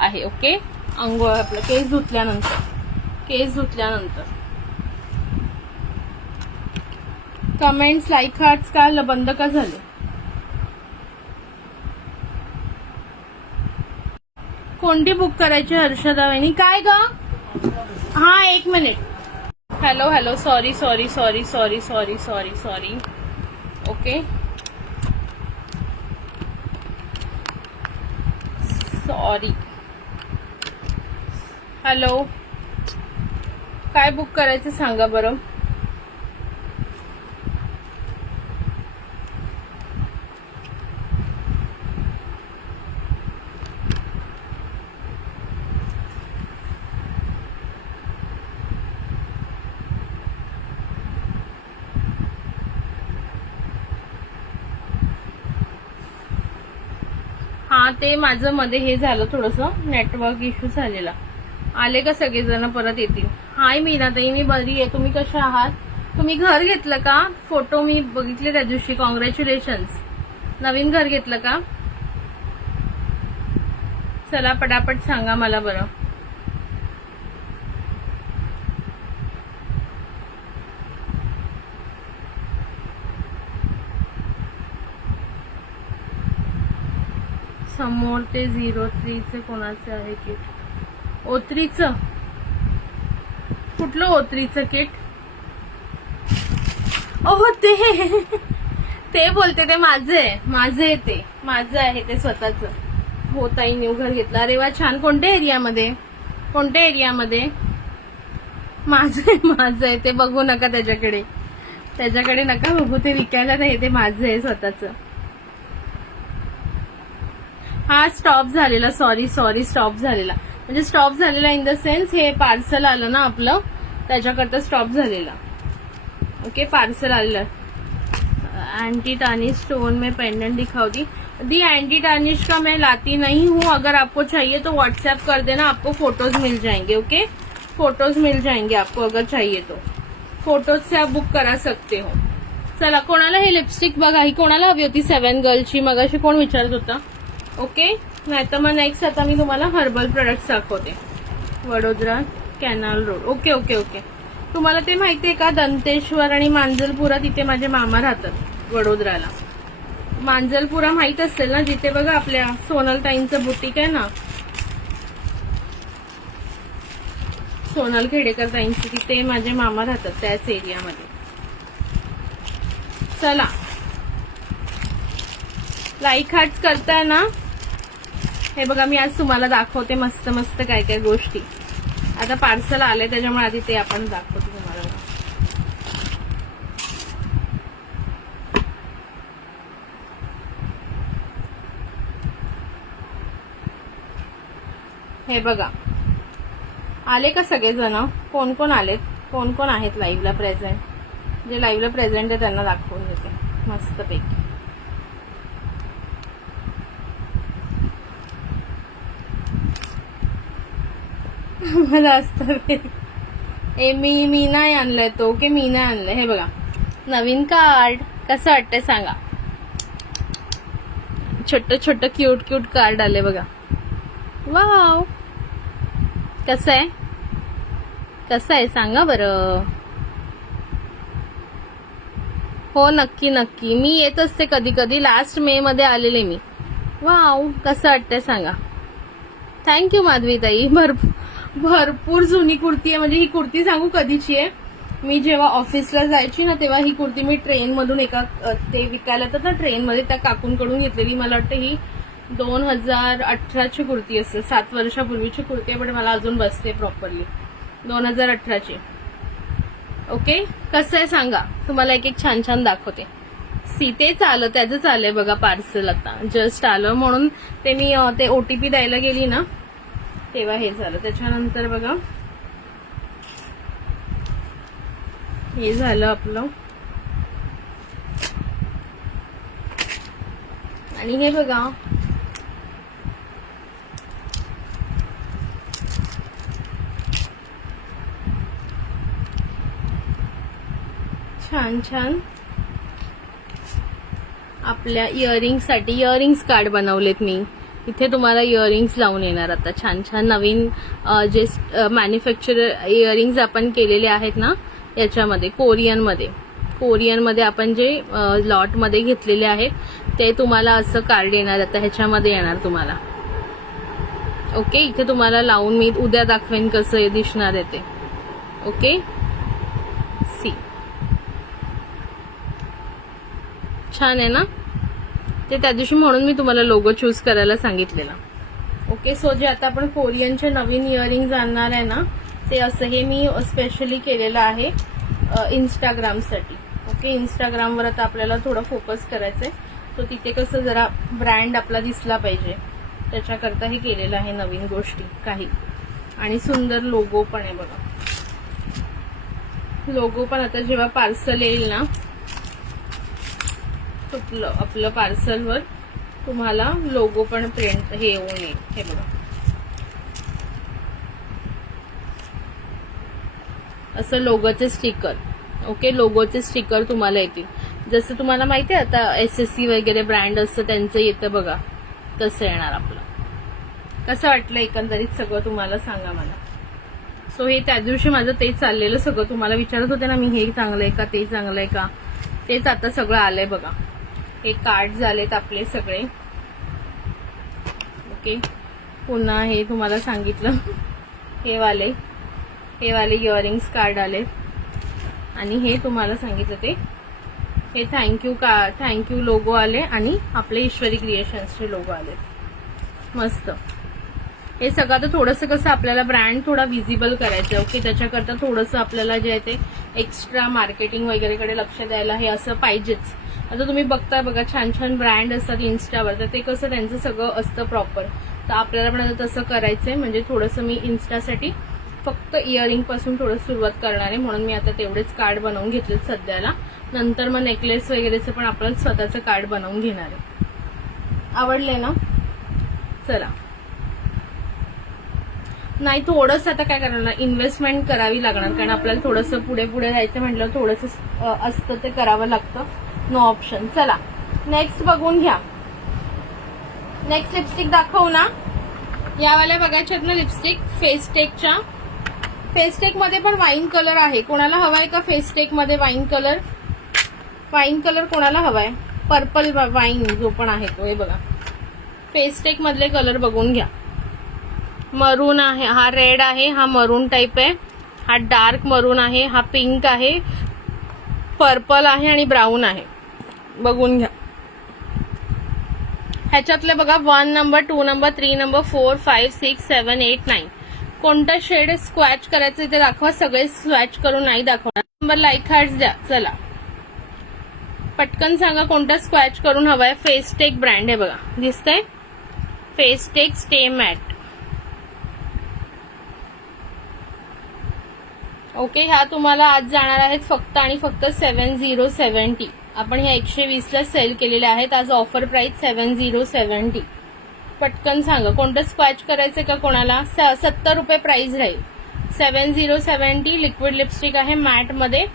आहे. ओके, अंघोळ आपलं केस धुतल्यानंतर. कमेंट्स, लाईक, हार्ट्स का बंद का झाले? कोणती बुक करायची हर्षदा वहिनी? काय ग? हा, 1 minute. Hello, sorry. Okay, sorry. Hello, काय बुक करायचं सांगा बरं. हा, ते माझं मध्ये हे झालं, थोडंसं नेटवर्क इश्यू झालेला. आले का सगळेजण? परत येतील. हाय मीनाताई, मी बरी आहे, तुम्ही कशा आहात? तुम्ही घर घेतलं का? फोटो मी बघितले त्या दिवशी. कॉंग्रॅच्युलेशन्स. नवीन घर घेतलं का? चला पटापट सांगा मला बरं. समोर ते 03चे कोणाचे आहे किट? O3चं? कुठलं O3चं किट? ओह, ते बोलते, ते माझं आहे ते स्वतःच. हो ताई, न्यू घर घेतलं. अरे वा, छान. कोणत्या एरियामध्ये? माझं आहे ते. बघू नका त्याच्याकडे नका बघू, ते विकायला नाही, ते माझं आहे स्वतःच. हा, स्टॉप झालेला. सॉरी, स्टॉप झालेला. म्हणजे स्टॉप झालेला इन द सेन्स हे पार्सल आलं ना आपलं, त्याच्याकरता स्टॉप झालेला. ओके, पार्सल आलेलं. एंटी टार्निश स्टोन में पेंडेंट दिखाओ दी एंटी टार्निश का मैं लाती नहीं हूँ. अगर आपको चाहिए तो व्हाट्सएप कर देना, आपको फोटोज मिल जाएंगे. ओके, फोटोज मिल जाएंगे आपको, अगर चाहिए तो फोटोज से आप बुक करा सकते हो. चला, कोणाला हे लिपस्टिक बघा, ही कोणाला हवी होती? 7 गर्लची. मगाशी कोण विचारत होता? ओके, नाही तर मग नेक्स्ट आता मी तुम्हाला हर्बल प्रोडक्ट्स दाखवते. Vadodara canal road. ओके. तुम्हाला ते माहितीये का, दंतेश्वर आणि मांजलपुरा, तिथे माझे मामा राहतात वडोदराला. मांजलपुरा माहित असेल ना, जिथे बघा आपल्या सोनल ताईंचं बुटीक आहे ना, सोनल खेडेकर ताईंची, तिथे माझे मामा राहतात, त्याच एरियामध्ये. चला, लाईक हार्ट्स करताय ना? हे बघा, मी आज तुम्हाला दाखवते मस्त मस्त काय काय गोष्टी. आता पार्सल आलंय त्याच्यामुळे आधी ते आपण दाखवतो तुम्हाला. हे बघा, आले का सगळेजण? कोण कोण आलेत, कोण कोण आहेत लाईव्हला प्रेझेंट? जे लाईव्हला प्रेझेंट आहे त्यांना दाखवून देते मस्तपैकी. मला असतं मी नाही आणलंय तो. ओके, मी नाही आणलंय. हे बघा, नवीन कार्ड. कसं वाटतंय सांगा? छोट क्यूट कार्ड आले बघा. वाव, कसं आहे सांगा बरं. हो, नक्की मी येत असते कधी. लास्ट मे मध्ये आलेले मी. वाव, कसं वाटतंय सांगा? थँक्यू माधवी ताई. भरपूर जुनी कुर्ती आहे. म्हणजे ही कुर्ती सांगू कधीची आहे? मी जेव्हा ऑफिसला जायची ना, तेव्हा ही कुर्ती मी ट्रेन मधून एका ते विकायला येतात ना ट्रेनमध्ये, त्या काकूंकडून घेतलेली. मला वाटतं ही 2018ची कुर्ती असेल, 7 वर्षापूर्वीची कुर्ती आहे, पण मला अजून बसते प्रॉपरली. 2018ची. ओके, कसं आहे सांगा? तुम्हाला एक छान दाखवते. तेच आलं, त्याचंच आलंय बघा पार्सल, आता जस्ट आलं म्हणून ते मी ते OTP द्यायला गेली ना तेव्हा हे झालं. त्याच्यानंतर बघा हे झालं आपलं. आणि हे बघा छान छान आपल्या इयरिंग्ससाठी इयरिंग्स कार्ड बनवलेत मी. इथे तुम्हाला इयरिंग्स लावून येणार आता छान छान नवीन जे मॅन्युफॅक्चरर इयरिंग्स आपण केलेले आहेत ना याच्यामध्ये कोरियनमध्ये आपण जे लॉटमध्ये घेतलेले आहेत ते तुम्हाला असं कार्ड येणार आता ह्याच्यामध्ये येणार तुम्हाला. ओके, इथे तुम्हाला लावून मी उद्या दाखवेन कसं दिसणार आहे ते. ओके, सी छान आहे ना ते, त्या दिवशी म्हणून मी तुम्हाला लोगो चूज करायला सांगितलेला. ओके, सो जे आता आपण कोरियनचे नवीन इयरिंग्स आणणार आहे ना ते असं हे मी स्पेशली केलेलं आहे इंस्टाग्रामसाठी. ओके, इंस्टाग्रामवर आता आपल्याला थोडं फोकस करायचंय, सो तिथे कसं जरा ब्रँड आपला दिसला पाहिजे त्याच्याकरता हे केलेलं आहे नवीन गोष्टी काही. आणि सुंदर लोगो पण आहे बघा. लोगो पण आता जेव्हा पार्सल येईल ना आपलं पार्सलवर तुम्हाला लोगो पण प्रिंट हे येऊन येईल. हे बघा असं लोगोचे स्टिकर. ओके, लोगोचे स्टिकर तुम्हाला येतील. जसं तुम्हाला माहिती आहे आता SSC वगैरे ब्रँड असतं त्यांचं येतं बघा तसं येणार आपलं. कसं वाटलं एकंदरीत सगळं तुम्हाला सांगा मला. सो हे त्या दिवशी माझं तेच चाललेलं सगळं. तुम्हाला विचारत होते ना मी हे चांगलं आहे का ते चांगलं आहे का, तेच आता सगळं आलंय बघा. हे कार्ड झालेत आपले सगळे. ओके, पुन्हा हे तुम्हाला सांगितलं हे वाले इयरिंग्स कार्ड आले. आणि हे तुम्हाला सांगितलं ते हे थँक्यू लोगो आले आणि आपले ईश्वरी क्रिएशन्सचे लोगो आले. मस्त. हे सगळं आता थोडंसं कसं आपल्याला ब्रँड थोडा विजिबल करायचं. ओके, त्याच्याकरता थोडंसं आपल्याला जे आहे ते एक्स्ट्रा मार्केटिंग वगैरेकडे लक्ष द्यायला हे असं पाहिजेच. आता तुम्ही बघता बघा छान छान ब्रँड असतात इन्स्टावर, तर ते कसं त्यांचं सगळं असतं प्रॉपर. तर आपल्याला पण आता तसं करायचंय. म्हणजे थोडंसं मी इन्स्टासाठी फक्त इयरिंग पासून थोडं सुरुवात करणार आहे म्हणून मी आता तेवढेच कार्ड बनवून घेतलेत सध्याला. नंतर मग नेकलेस वगैरेचं पण आपण स्वतःचं कार्ड बनवून घेणार आहे. आवडले ना? चला, नाही थोडंसं आता काय करणार इन्व्हेस्टमेंट करावी लागणार, कारण आपल्याला थोडंसं पुढे जायचं म्हटलं थोडंसं असतं ते करावं लागतं. No option. चला नेक्स्ट बघून घ्या. नेक्स्ट लिपस्टिक दाखवू ना. यावाल्या बघायच्यात ना लिपस्टिक फेसटेकच्या. फेसटेक मध्ये पण वाईन कलर आहे. कोणाला हवाय का फेसटेक मध्ये वाईन कलर कोणाला हवाय? पर्पल वाईन जो पण आहे तो. हे बघा फेसटेक मधले कलर बघून घ्या. मरून आहे, हा रेड आहे, हा मरून टाइप आहे, हा डार्क मरून आहे, हा पिंक आहे, पर्पल आहे आणि ब्राऊन आहे. बघून घ्या. ह्याच्यातले बघा 1 नंबर 2 नंबर 3 नंबर 4 5 6 7 8 9 कोणता शेड स्क्वॅच करायचं ते दाखवा. सगळे स्क्वॅच करून नाही दाखवणार. नंबर लाईक हार्ट्स द्या. चला पटकन सांगा कोणता स्क्वॅच करून हवाय. फेसटेक ब्रँड आहे बघा, दिसतंय फेसटेक स्टे मॅट. ओके, ह्या तुम्हाला आज जाणार आहेत फक्त आणि फक्त 7070. आपण ह्या 120 ला सेल केलेल्या आहेत. आज ऑफर प्राइस 7070. पटकन सांगा कोणतं स्क्वॅच करायचंय का कोणाला. 70 रुपये प्राइस राहील. 7070 लिक्विड लिपस्टिक आहे मॅट मध्ये.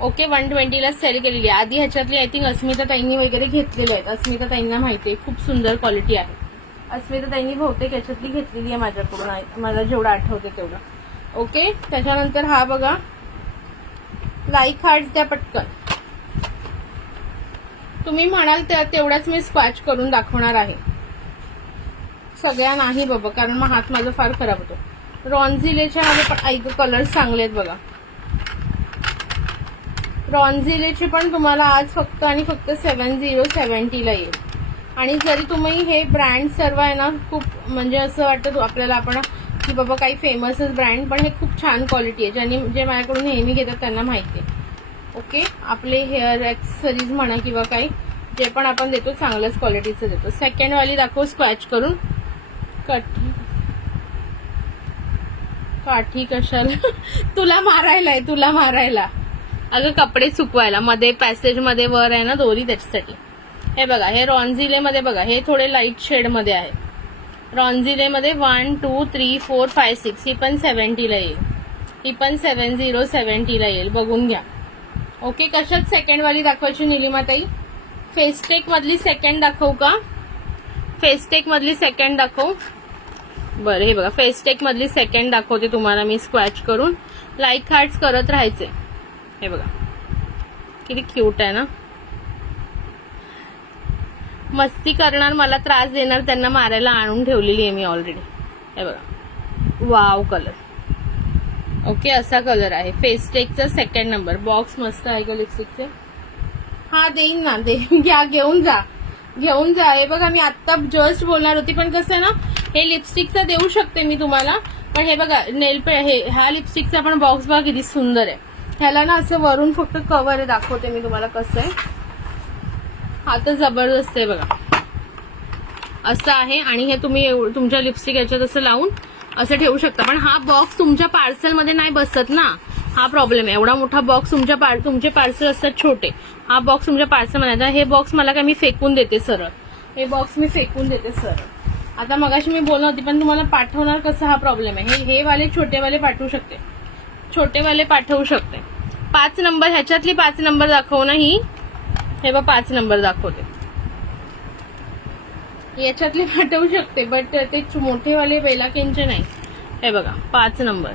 ओके, 120 ला सेल केलेली आहे. आधी ह्याच्यातली आय थिंक अस्मिता ताईंनी वगैरे घेतलेले आहेत. अस्मिता ताईंना माहितीये खूप सुंदर क्वालिटी आहे. अस्मिता ताईंनी बहुतेक याच्यातली घेतलेली आहे माझ्याकडून, मला जेवढं आठवते तेवढं. ओके, त्याच्यानंतर हा बघा लाईक हार्ट्स द्या पटकन. तुम्ही म्हणाल तेवढाच मी स्क्वॅच करून दाखवणार आहे. सगळ्या नाही बाबा, कारण मग हात माझा फार खराब होतो. रॉन्झिलेच्या मध्ये पण ऐक कलर्स चांगले आहेत बघा. रॉन्झिलेचे पण तुम्हाला आज फक्त आणि फक्त 7070 ला येईल. आणि जरी तुम्ही हे ब्रँड सर्व आहे ना खूप म्हणजे असं वाटतं आपल्याला आपण की बाबा काही फेमसच ब्रँड, पण हे खूप छान क्वालिटी आहे. जे माझ्याकडून नेहमी घेतात त्यांना माहिती आहे. ओके, आपले हेअर ॲक्सेसरीज म्हणा किंवा काही जे पण आपण देतो चांगल्याच क्वालिटीचं देतो. सेकंड वाली दाखव स्क्वॅच करून. काठी कशाला तुला मारायला अगं कपडे सुकवायला. मध्ये पॅसेज मध्ये वर आहे ना दोरी, त्याच्यासाठी. हे बघा, हे रॉन्झिले मध्ये बघा, हे थोडे लाईट शेड मध्ये आहे. रॉन्झिले मध्ये 1 2 3 4 5 6 ही पण 70 ला येईल, ही पण 70 ला येईल, बघून घ्या. ओके, कशात सेकंड वाली दाखवायची निलिमाताई? फेसटेक मधली सेकंड दाखवू का? फेसटेक मधली सेकंड दाखव. बरं, हे बघा, फेसटेक मधली सेकंड दाखवते तुम्हाला मी स्क्वॅच करून. लाईक हार्ट्स करत राहायचे. हे बघा किती क्यूट आहे ना. मस्ती करणार, मला त्रास देणार, त्यांना मारायला आणून ठेवलेली आहे मी ऑलरेडी. हे बघा, वाव कलर. ओके, असा कलर आहे. फेसटेकचा सेकंड नंबर. बॉक्स मस्त आहे का लिपस्टिकचे? हा देईन ना, घ्या, घेऊन जा. हे बघा, मी आत्ता जस्ट बोलणार होती, पण कसं आहे ना, हे लिपस्टिकचा देऊ शकते मी तुम्हाला. पण हे बघा, नेल पे ह्या लिपस्टिकचा पण बॉक्स बघा किती सुंदर आहे. ह्याला ना असं वरून फक्त कव्हर आहे, दाखवते मी तुम्हाला कसं आहे. हा तर जबरदस्त आहे बघा, असं आहे. आणि हे तुम्ही तुमच्या लिपस्टिक याच्यात असं लावून असं ठेवू शकता. पण हा बॉक्स तुमच्या पार्सल मध्ये नाही बसत ना, हा प्रॉब्लेम आहे. एवढा मोठा बॉक्स तुमचे पार्सल असतात छोटे, हा बॉक्स तुमच्या पार्सल मध्ये. हे बॉक्स मला काय, मी फेकून देते सरळ. हे बॉक्स मी फेकून देते सरळ. आता मगाशी मी बोलत होती, पण तुम्हाला पाठवणार कसं हा प्रॉब्लेम आहे. हे वाले छोटेवाले पाठवू शकते, छोटेवाले पाठवू शकते. 5 नंबर, ह्याच्यातली 5 नंबर दाखव ना. ही हे बघ 5 नंबर दाखवते, याच्यातली पाठवू शकते, बट ते मोठेवाले बेलाकेनचे नाही. हे बघा 5 नंबर,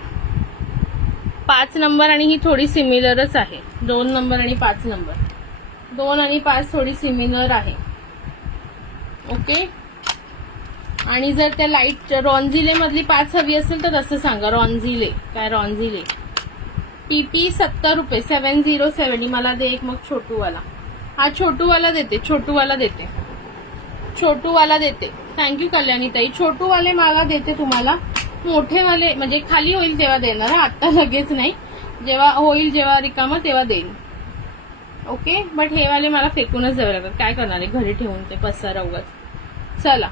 5 नंबर. आणि ही थोडी सिमिलरच आहे. 2 नंबर आणि 5 नंबर, 2 आणि 5 थोडी सिमिलर आहे. ओके, आणि जर त्या लाईट रॉन्झिले मधली 5 हवी असेल तर तसं सांगा. रॉन्झिले PP 70 रुपये, 7070. मला दे एक मग छोटूवाला. हा छोटूवाला देते. थँक्यू कल्याणीताई. छोटूवाले मला देते तुम्हाला. मोठेवाले म्हणजे खाली होईल तेव्हा देणार, आता लगेच नाही. जेव्हा होईल, जेव्हा रिकामा तेव्हा देईल. ओके, बट हे वाले मला फेकूनच द्यावे लागतात. काय करणार आहे घरी ठेवून ते पसारा उगाच. चला,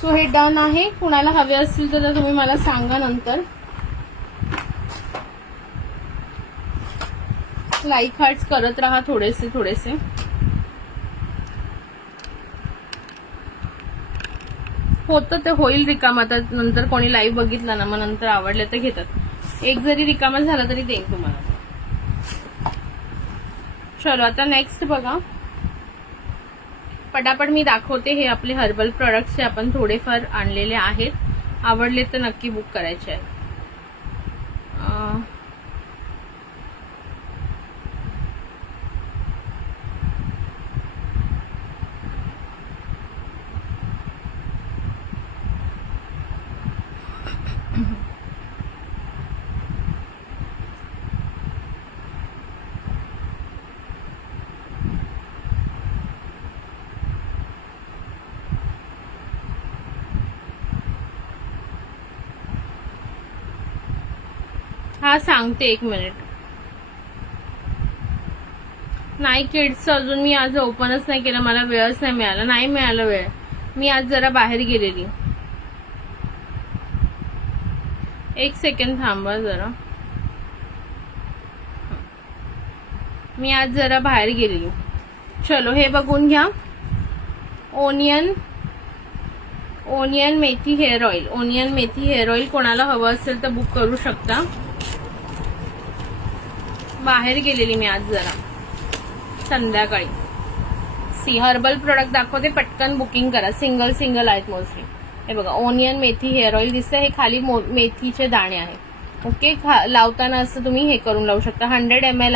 सो हे डन आहे. कुणाला हवे असतील तर तुम्ही मला सांगा नंतर. लाईक हार्ट्स करत राहा थोडेसे. होतं ते होईल रिकामा. तर नंतर कोणी लाईव्ह बघितला ना, मग नंतर आवडले तर घेतात. एक जरी रिकामा झाला तरी देईन तुम्हाला. चलो, आता नेक्स्ट बघा, पटापट मी दाखवते. हे आपले हर्बल प्रोडक्ट्स आपण थोडेफार आणलेले आहेत. आवडले तर नक्की बुक करायचे आहे. हा सांगते, 1 मिनिट. नाही, किड्सचं अजून मी आज ओपनच नाही केलं, मला वेळच नाही मिळाला वेळ. मी आज जरा बाहेर गेलेली. 1 सेकंड थांबा जरा. मी आज जरा बाहेर गेलेली. चलो, हे बघून घ्या. ओनियन मेथी हेअर ऑइल. कोणाला हवं असेल तर बुक करू शकता. बाहेर गेलेली मी आज जरा संध्याकाळी. हर्बल प्रोडक्ट दाखवते, पटकन बुकिंग करा. सिंगल आहेत मोस्टली. हे बघा, ओनियन मेथी हेअर ऑइल दिसतं. हे खाली मेथीचे दाणे आहे. ओके, लावताना असं तुम्ही हे करून लावू शकता. 100 ml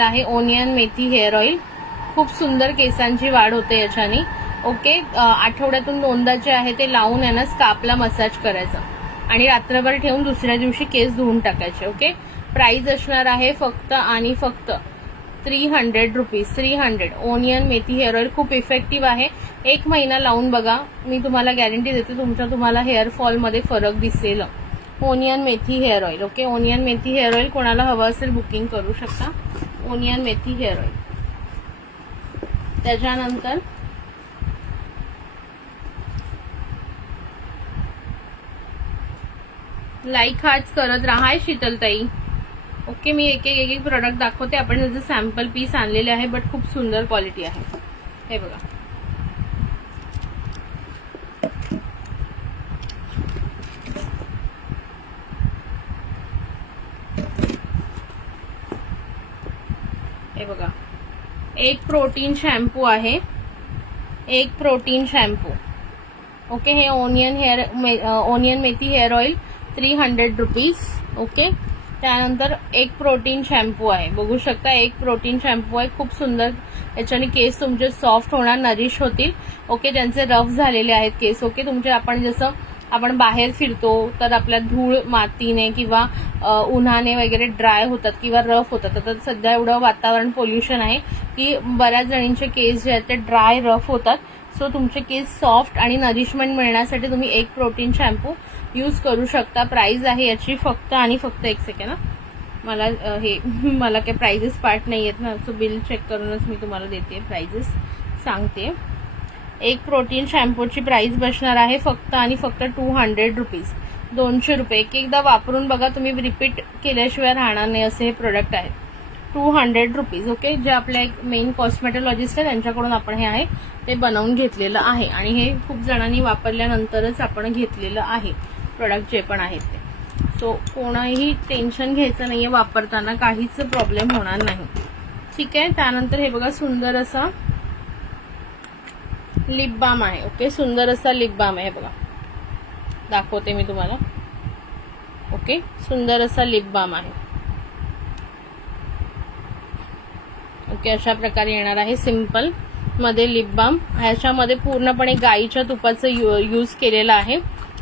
आहे. ओनियन मेथी हेअर ऑइल. खूप सुंदर केसांची वाढ होते याच्याने. ओके, आठवड्यातून 2दा जे आहे ते लावून यांना स्कार्पला मसाज करायचा आणि रात्रभर ठेवून दुसऱ्या दिवशी केस धुवून टाकायचे. ओके, प्राइस असणार आहे फक्त 300 रुपीज. 300. ओनियन मेथी हेअर ऑइल खूप इफेक्टिव्ह आहे. 1 महिना लावून बघा, मी तुम्हाला गॅरंटी देते तुम्हाला हेअर फॉल मध्ये फरक दिसेल. ओनियन मेथी हेअर ऑइल. ओके, ओनियन मेथी हेअर ऑइल कोणाला हवं असेल बुकिंग करू शकता. ओनियन मेथी हेअर ऑइल. त्याच्यानंतर लाईक हाच करत राहा शीतलताई. ओके, मी एक एक प्रोडक्ट दाखवते. आपण त्याचे सॅम्पल पीस आणलेले आहे, बट खूप सुंदर क्वालिटी आहे. हे बघा, हे बघा, एक प्रोटीन शॅम्पू आहे, एक प्रोटीन शॅम्पू. ओके, हे ओनियन मेथी हेअर ऑइल 300 रुपीज. ओके, त्यानंतर एक प्रोटीन शॅम्पू आहे, बघू शकता, एक प्रोटीन शॅम्पू आहे, खूप सुंदर. याच्याने केस तुमचे सॉफ्ट होणार, नरिश होतील. ओके, ज्यांचे रफ झालेले आहेत केस. ओके, तुमचे आपण बाहेर फिरतो तर आपल्या धूळ मातीने किंवा उन्हाने वगैरे ड्राय होतात किंवा रफ होतात. आता सध्या एवढं वातावरण पोल्युशन आहे की बऱ्याच जणींचे केस जे आहेत ते ड्राय रफ होतात. सो तुमचे केस सॉफ्ट आणि नरिशमेंट मिळण्यासाठी तुम्ही एक प्रोटीन शॅम्पू यूज करू शकता. प्राइस आहे याची फक्त आणि फक्त, एक सेकंड ना, मला काही प्राइजेस पार्ट नाही आहेत ना, सो बिल चेक करूनच मी तुम्हाला देते, प्राइजेस सांगते. एक प्रोटीन शॅम्पूची प्राइस बसणार आहे फक्त आणि फक्त 200 रुपीज, 200 रुपये. एकदा वापरून बघा, तुम्ही रिपीट केल्याशिवाय राहणार नाही असे हे प्रोडक्ट आहेत. 200 रुपीज. ओके, जे आपल्या एक मेन कॉस्मेटॉलॉजिस्ट आहे त्यांच्याकडून आपण हे आहे ते बनवून घेतलेलं आहे आणि हे खूप जणांनी वापरल्यानंतरच आपण घेतलेलं आहे प्रोडक्ट जे पण आहेत ते. सो कोणाही टेन्शन घ्यायचं नाहीये, वापरताना काहीच प्रॉब्लेम होणार नाही. ठीक आहे, त्यानंतर हे बघा, सुंदर असा लिप बाम आहे. ओके, सुंदर असा लिप बाम आहे, बघा दाखवते मी तुम्हाला. ओके, सुंदर असा लिप बाम आहे. ओके, अशा प्रकारे येणार आहे सिंपल मध्ये लिप बाम. ह्याच्यामध्ये पूर्णपणे गाईच्या तुपाचं यूज केलेलं आहे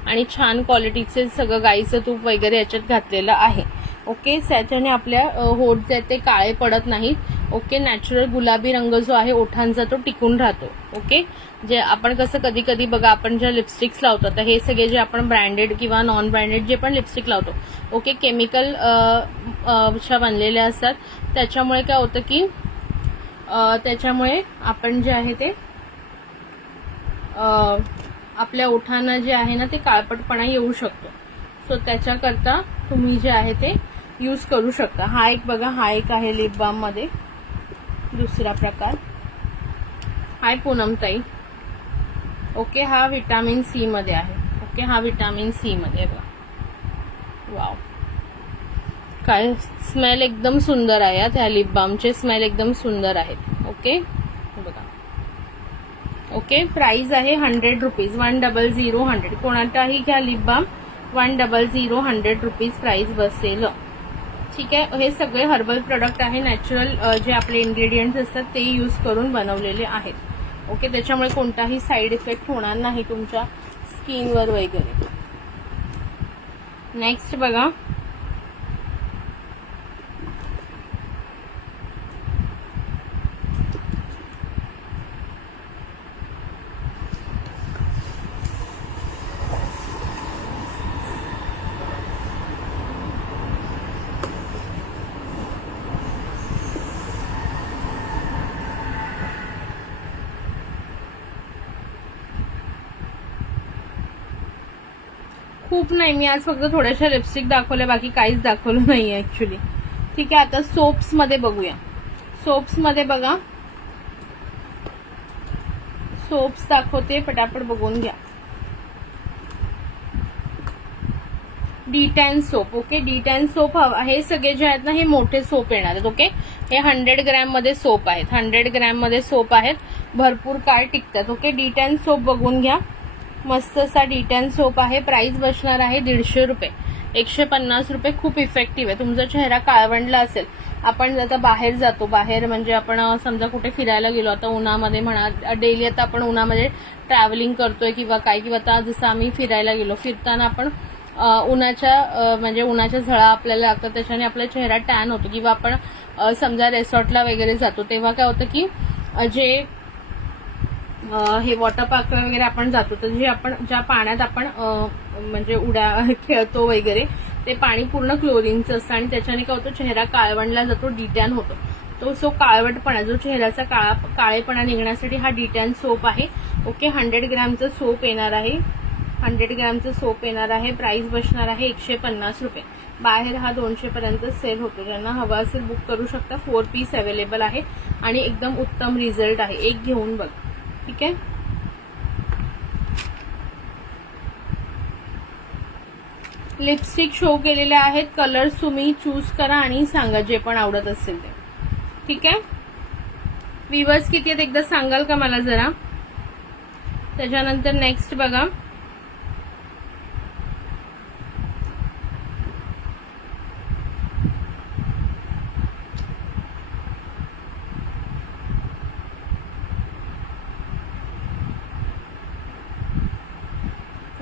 आणि छान क्वालिटीचे सगळं गाईचं तूप वगैरे याच्यात घातलेलं आहे. ओके, त्याच्याने आपल्या होठ जे आहेत ते काळे पडत नाहीत. ओके, नॅचरल गुलाबी रंग जो आहे ओठांचा तो टिकून राहतो. ओके, जे आपण कसं कधी कधी बघा, आपण ज्या लिपस्टिक्स लावतो, तर हे सगळे जे आपण ब्रँडेड किंवा नॉन ब्रँडेड जे पण लिपस्टिक लावतो, ओके, केमिकल च्या बनलेल्या असतात. त्याच्यामुळे काय होतं की त्याच्यामुळे आपण जे आहे ते आपल्या ओठांना जे आहे ना ते काळपटपणा येऊ शकतो. सो त्याच्याकरता तुम्ही जे आहे ते यूज करू शकता. हा एक बघा, हा एक आहे लिप बाम मध्ये दुसरा प्रकार. हाय पूनमताई. ओके, हा विटामिन सी मध्ये आहे. ओके, हा विटामिन सी मध्ये बघा, वाव, काय स्मेल एकदम सुंदर आहे. त्या लिप बामचे स्मेल एकदम सुंदर आहेत. ओके, बघा. ओके, प्राइस आहे 100 रुपीज, 100 100. कोणाचाही घ्या लिप बाम, 100 100 रुपीज प्राइस बसेल. ठीक आहे, हे सगळे हर्बल प्रोडक्ट आहे, नॅचरल जे आपले इन्ग्रेडियंट्स असतात ते यूज करून बनवलेले आहेत. ओके, त्याच्यामुळे कोणताही साईड इफेक्ट होणार नाही तुमच्या स्किनवर वगैरे. नेक्स्ट बघा, खूप नाही, मी आज फक्त थोड्याशा लिपस्टिक दाखवल्या, बाकी काहीच दाखवलं नाही ऍक्च्युली. ठीक आहे, आता सोप्स मध्ये बघूया. सोप्स मध्ये बघा, सोप्स दाखवते, पटापट बघून घ्या. D10 soap. Okay, D10 soap हे सगळे जे आहेत ना हे मोठे सोप येणार आहेत. ओके, हे 100 ग्रॅम मध्ये सोप आहेत, 100 ग्रॅम मध्ये सोप आहेत, भरपूर काळ टिकतात. ओके, D10 सोप बघून घ्या, मस्त असा D10 सोप आहे. प्राइस बसणार आहे 150 रुपये, 150 रुपये. खूप इफेक्टिव्ह आहे. तुमचा चेहरा काळवंडला असेल, आपण आता बाहेर जातो, बाहेर म्हणजे आपण समजा कुठे फिरायला गेलो, आता उन्हामध्ये म्हणा, डेली आता आपण उन्हामध्ये ट्रॅव्हलिंग करतोय किंवा काय, किंवा आता जसं आम्ही फिरायला गेलो, फिरताना आपण उन्हाच्या झळा आपल्याला लागतात, त्याच्याने आपला चेहरा टॅन होतो. किंवा आपण समजा रिसॉर्टला वगैरे जातो, तेव्हा काय होतं की जे हे वॉटर पार्क वगैरे आपण जातो तर जे आपण ज्या पाण्यात आपण म्हणजे उड्या खेळतो वगैरे ते पाणी पूर्ण क्लोरीनचं असतं आणि त्याच्याने काय होतं चेहरा काळवंडला जातो, डिटॅन होतो. तो सो काळवटपणा जो चेहऱ्याचा काळेपणा निघण्यासाठी हा डिटॅन सोप आहे. ओके 100 ग्रॅमचं सोप येणार आहे. 100 ग्रॅमचं सोप येणार आहे. प्राइस बसणार आहे 150 रुपये. बाहेर हा 200 पर्यंत सेल होतो. ज्यांना हवा असेल बुक करू शकता. 4 पीस अवेलेबल आहे आणि एकदम उत्तम रिझल्ट आहे. एक घेऊन बघ. ठीक आहे. लिपस्टिक शो केलेले आहेत. कलर्स तुम्ही चूज करा आणि सांगा जे पण आवडत असेल ते. ठीक आहे. व्ह्यूअर्स किती आहेत एकदा सांगाल का मला जरा. त्याच्यानंतर नेक्स्ट बघा.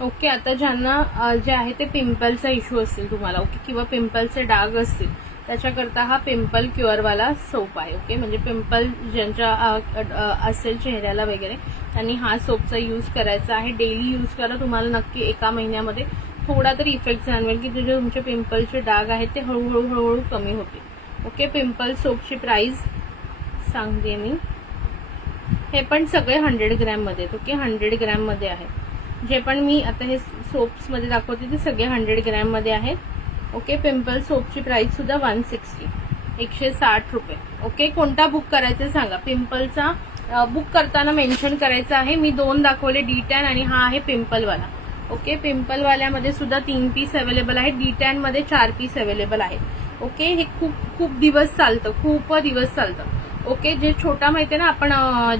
ओके आता ज्यांना जे आहे ते पिंपलचा इश्यू असेल तुम्हाला ओके किंवा पिंपलचे डाग असतील त्याच्याकरता हा पिंपल क्युअरवाला सोप आहे. ओके म्हणजे पिंपल ज्यांच्या असेल चेहऱ्याला वगैरे त्यांनी हा सोपचा यूज करायचा आहे. डेली यूज करा. तुम्हाला नक्की एका महिन्यामध्ये थोडा तरी इफेक्ट जाणवेल की जे तुमचे पिंपलचे डाग आहेत ते हळूहळू कमी होतील. ओके पिंपल सोपची प्राइस सांगते मी. हे पण सगळे 100 ग्रॅम मध्ये आहेत. ओके 100 ग्रॅम मध्ये आहे. जे पण मी आता हे सोप्स मध्ये दाखवते ते सगळे 100 ग्रॅम मध्ये आहेत. ओके पिंपल सोपची प्राइस सुद्धा 160 160 रुपये. ओके कोणता बुक करायचा सांगा. पिंपलचा बुक करताना मेन्शन करायचं आहे. मी 2 दाखवले डिटॅन आणि हा आहे पिंपलवाला. ओके पिंपलवाल्यामध्ये सुद्धा 3 पीस अवेलेबल आहेत. डिटॅन मध्ये 4 पीस अवेलेबल आहेत. ओके हे खूप दिवस चालतं. खूप दिवस चालतं. ओके जे छोटा माहिती आहे ना आपण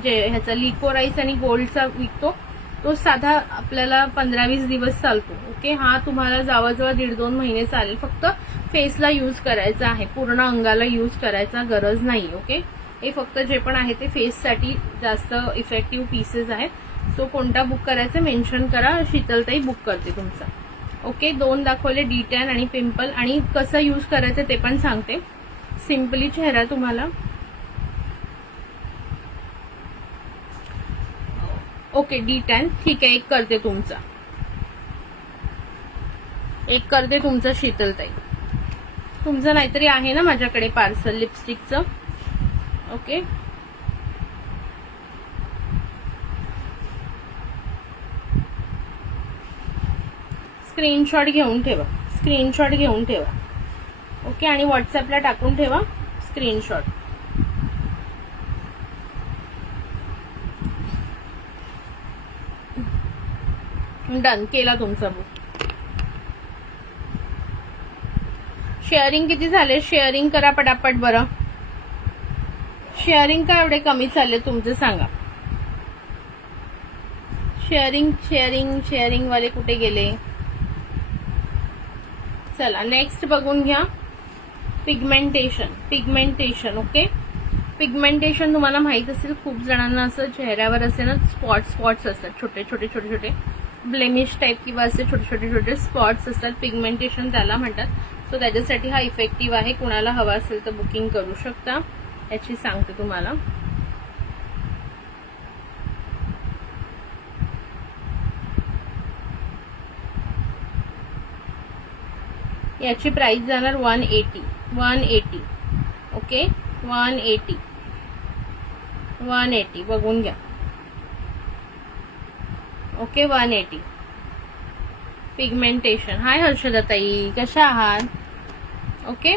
जे ह्याचा लिकोराईस आणि गोल्डचा विकतो तो साधा आपल्याला 15-20 दिवस चालतो. ओके हा तुम्हाला जवळजवळ 1.5-2 महिने चालेल. फक्त फेसला यूज करायचा आहे. पूर्ण अंगाला यूज करायचा गरज नाही. ओके हे फक्त जे पण आहे ते फेससाठी जास्त इफेक्टिव्ह पीसेस आहेत. सो कोणता बुक करायचा मेन्शन करा. शीतलताई बुक करते तुमचा. ओके 2 दाखवले डिटॅन आणि पिंपल आणि कसं यूज करायचं ते पण सांगते. सिम्पली चेहरा तुम्हाला ओके डिटॅन ठीक आहे. एक करते तुमचा शीतलताई. तुमचं नाहीतरी आहे ना माझ्याकडे पार्सल लिपस्टिकचं. ओके स्क्रीनशॉट घेऊन ठेवा. ओके आणि व्हॉट्सअपला टाकून ठेवा स्क्रीनशॉट. डन केला तुमचा बुक. शेअरिंग किती झाले शेअरिंग करा पटापट. बरं शेअरिंग का एवढे कमी चालले तुमचे सांगा. शेअरिंग वाले कुठे गेले. चला नेक्स्ट बघून घ्या. पिगमेंटेशन. ओके पिगमेंटेशन तुम्हाला माहित असेल खूप जणांना असं चेहऱ्यावर असे ना स्पॉट्स असतात. छोटे ब्लेमिश टाईप किंवा असे छोटे स्पॉट्स असतात. पिगमेंटेशन त्याला म्हणतात. सो त्याच्यासाठी हा इफेक्टिव्ह आहे. कुणाला हवा असेल तर बुकिंग करू शकता. याची सांगते तुम्हाला. याची प्राइस जाणार 180. ओके 180 बघून घ्या. Okay 180 pigmentation. हाय हर्षदाताई कशा आहात. ओके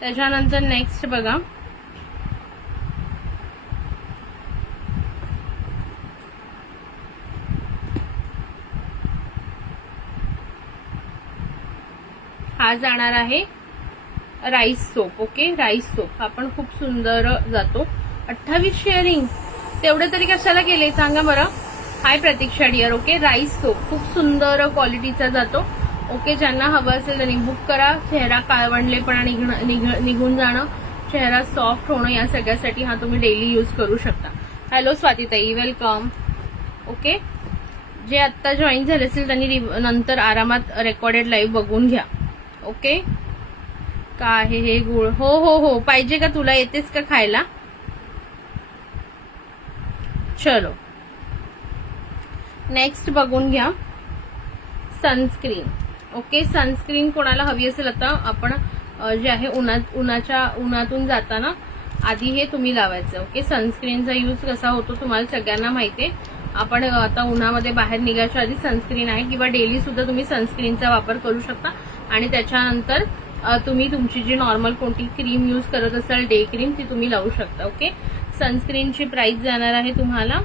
त्याच्यानंतर नेक्स्ट बघा. हा जाणार आहे rice soap. Okay rice soap हा पण खूप सुंदर जातो. 28 शेअरिंग तेवढे तरी कशाला केले सांगा बरं. हाय प्रतीक्षा डिअर. ओके राईस सोप खूप सुंदर क्वालिटीचा जातो. ओके ज्यांना हवं असेल त्यांनी बुक करा. चेहरा काळवंडलेपणा निघून जाणं, चेहरा सॉफ्ट होणं या सगळ्यासाठी हा तुम्ही डेली यूज करू शकता. हॅलो स्वातीताई वेलकम. ओके जे आत्ता जॉईन झाले असेल त्यांनी नंतर आरामात रेकॉर्डेड लाईव्ह बघून घ्या. ओके का आहे हे गुळ. हो पाहिजे का तुला. येतेस का खायला. चलो नेक्स्ट बघून घ्या सनस्क्रीन. ओके, सनस्क्रीन कोणाला हवी असेल आता आपण जे आहे उन्हातून जाताना आधी हे तुम्ही लावायचं. ओके, सनस्क्रीनचा यूज कसा होतो तुम्हाला सगळ्यांना माहिती आहे. आपण आता उन्हामध्ये बाहेर निघायच्या आधी सनस्क्रीन आहे किंवा डेली सुद्धा तुम्ही सनस्क्रीनचा वापर करू शकता. आणि त्याच्यानंतर तुम्ही तुमची जी नॉर्मल कोणती क्रीम यूज करत असाल डे क्रीम ती तुम्ही लावू शकता. ओके, सनस्क्रीनची प्राइस जाणार आहे तुम्हाला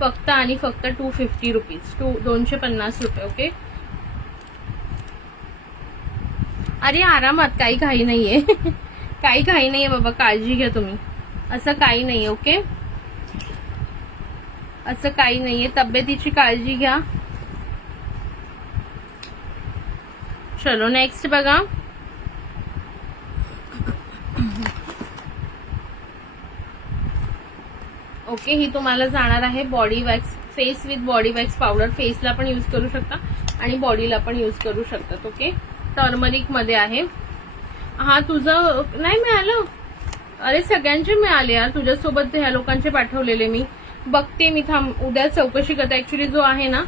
फक्त आणि फक्त 250 रुपीज, 250 रुपये. ओके, अरे आरामात, काही घाई नाहीये काही घाई नाहीये बाबा, काळजी घ्या तुम्ही. असं काही नाहीये. ओके, असं काही नाहीये, तब्येतीची काळजी घ्या. चलो नेक्स्ट बघा. ओके, ही तुम्हाला जाणार आहे body wax, face with body wax powder. फेसला पण यूज करू शकता आणि बॉडीला पण यूज करू शकतात. ओके, टर्मरिक मध्ये आहे. हा तुझं नाही मिळालं? अरे सगळ्यांचे मिळाले यार, तुझ्यासोबत ह्या लोकांचे पाठवलेले मी बघते. मी उद्या चौकशी करते. ऍक्च्युली जो आहे ना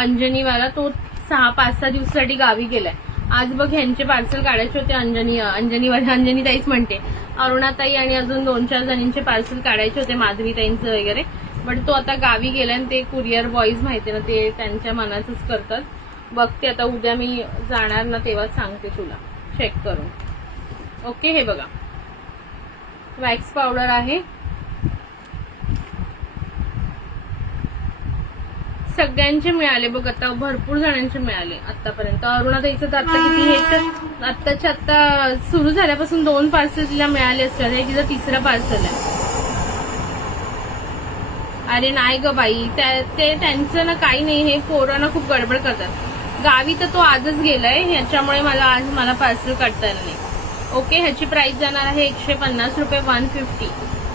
अंजनीवाला तो 6-5-6 दिवसासाठी गावी गेलाय. आज बघ ह्यांचे पार्सल काढायचे होते. अंजनी ताईच म्हणते, अरुणाताई आणि अजून 2-4 जणींचे पार्सल काढायचे होते, माधवीताईंचं वगैरे. बट तो आता गावी गेलाय आणि ते कुरिअर बॉईज माहिती ना, ते त्यांच्या मनाचंच करतात. बघते आता उद्या मी जाणार ना तेव्हा सांगते तुला चेक करून. ओके, हे बघा वॅक्स पावडर आहे. सगळ्यांचे मिळाले बघ, आता भरपूर जणांचे मिळाले आतापर्यंत. अरुणाताईचं तर आता किती, हे आत्ताच्या आत्ता सुरू झाल्यापासून 2 पार्सल तिला मिळाले असतात. हे तिचं 3रं पार्सल आहे. अरे नाही ग बाई, ते त्यांचं ना काही नाही, हे पोरांना खूप गडबड करतात. गावी तर तो आजच गेलाय, ह्याच्यामुळे मला पार्सल काढता येईल नाही. ओके, ह्याची प्राइस जाणार आहे 150 रुपये, 150,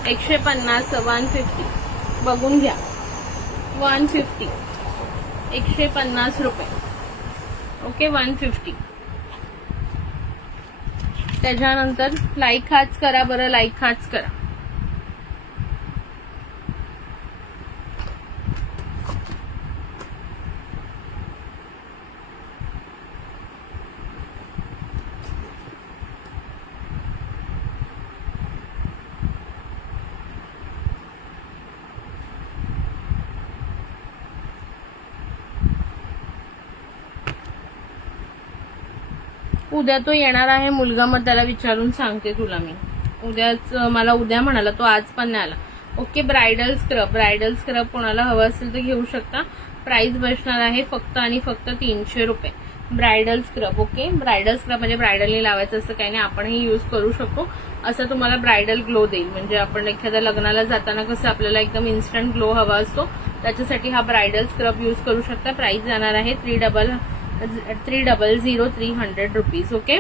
150, 150 बघून घ्या. 150, 150 रुपये. ओके, 150. त्याच्यानंतर लाईक हाच करा बरं, लाईक हाच करा. उद्या तो येणार आहे मुलगा, मग त्याला विचारून सांगते तुला मी. उद्याच मला उद्या म्हणाला तो, आज पण नाही आला. ओके, ब्रायडल स्क्रब कोणाला हवं असेल तर घेऊ शकता. प्राइस बसणार आहे फक्त आणि फक्त 300 रुपये bridal scrub. Okay, bridal scrub म्हणजे ब्रायडलने लावायचं असं काही नाही, आपणही यूज करू शकतो. असं तुम्हाला ब्रायडल ग्लो देईल. म्हणजे आपण एखाद्या लग्नाला जाताना कसं आपल्याला एकदम इन्स्टंट ग्लो हवा असतो, त्याच्यासाठी हा ब्रायडल स्क्रब यूज करू शकता. प्राइस जाणार आहे 300, 300 रुपीज. ओके,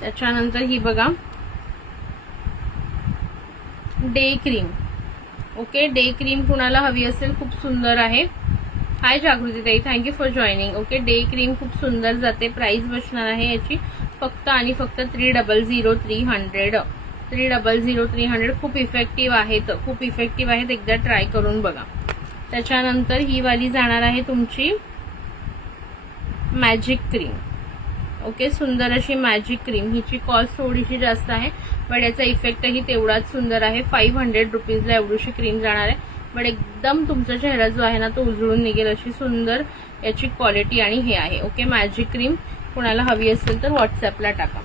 त्याच्यानंतर ही बघा day cream. Okay, day cream कुणाला हवी असेल, खूप सुंदर आहे. हाय जागृती ताई, thank you for joining. Okay, day cream खूप सुंदर जाते. प्राइस बसणार आहे याची फक्त आणि फक्त 300, 300. खूप इफेक्टिव्ह आहेत, खूप इफेक्टिव्ह आहेत. एकदा ट्राय करून बघा. त्याच्यानंतर ही वाली जाणार आहे तुमची मॅजिक क्रीम. ओके, सुंदर अशी मॅजिक क्रीम. हिची कॉस्ट थोडीशी जास्त आहे, बट याचा इफेक्टही तेवढाच सुंदर आहे. 500 रुपीजला एवढीशी क्रीम जाणार आहे, बट एकदम तुमचा चेहरा जो आहे ना तो उजळून निघेल अशी सुंदर याची क्वालिटी आणि हे आहे. ओके, मॅजिक क्रीम कोणाला हवी असेल तर व्हॉट्सअपला टाका.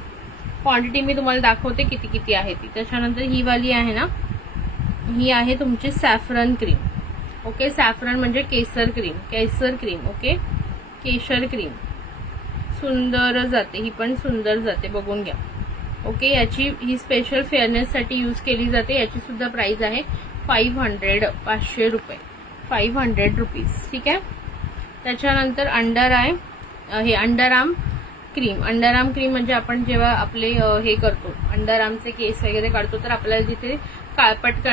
क्वांटिटी मी तुम्हाला दाखवते किती किती आहे ती. त्याच्यानंतर ही वाली आहे ना, ही आहे तुमची सॅफरन क्रीम. ओके, सॅफरन म्हणजे केसर क्रीम. ओके, केशर क्रीम सुंदर जाते, ही पण सुंदर जाते, बघून घ्या. ओके, याची ही स्पेशल फेअरनेससाठी यूज केली जाते. याची सुद्धा प्राइस आहे 500 रुपये, 500 रुपीज. ठीक आहे. त्याच्यानंतर हे अंडरआर्म क्रीम म्हणजे आपण जेव्हा आपले हे करतो अंडरआर्मचे केस वगैरे काढतो तर आपल्याला जिथे काळपट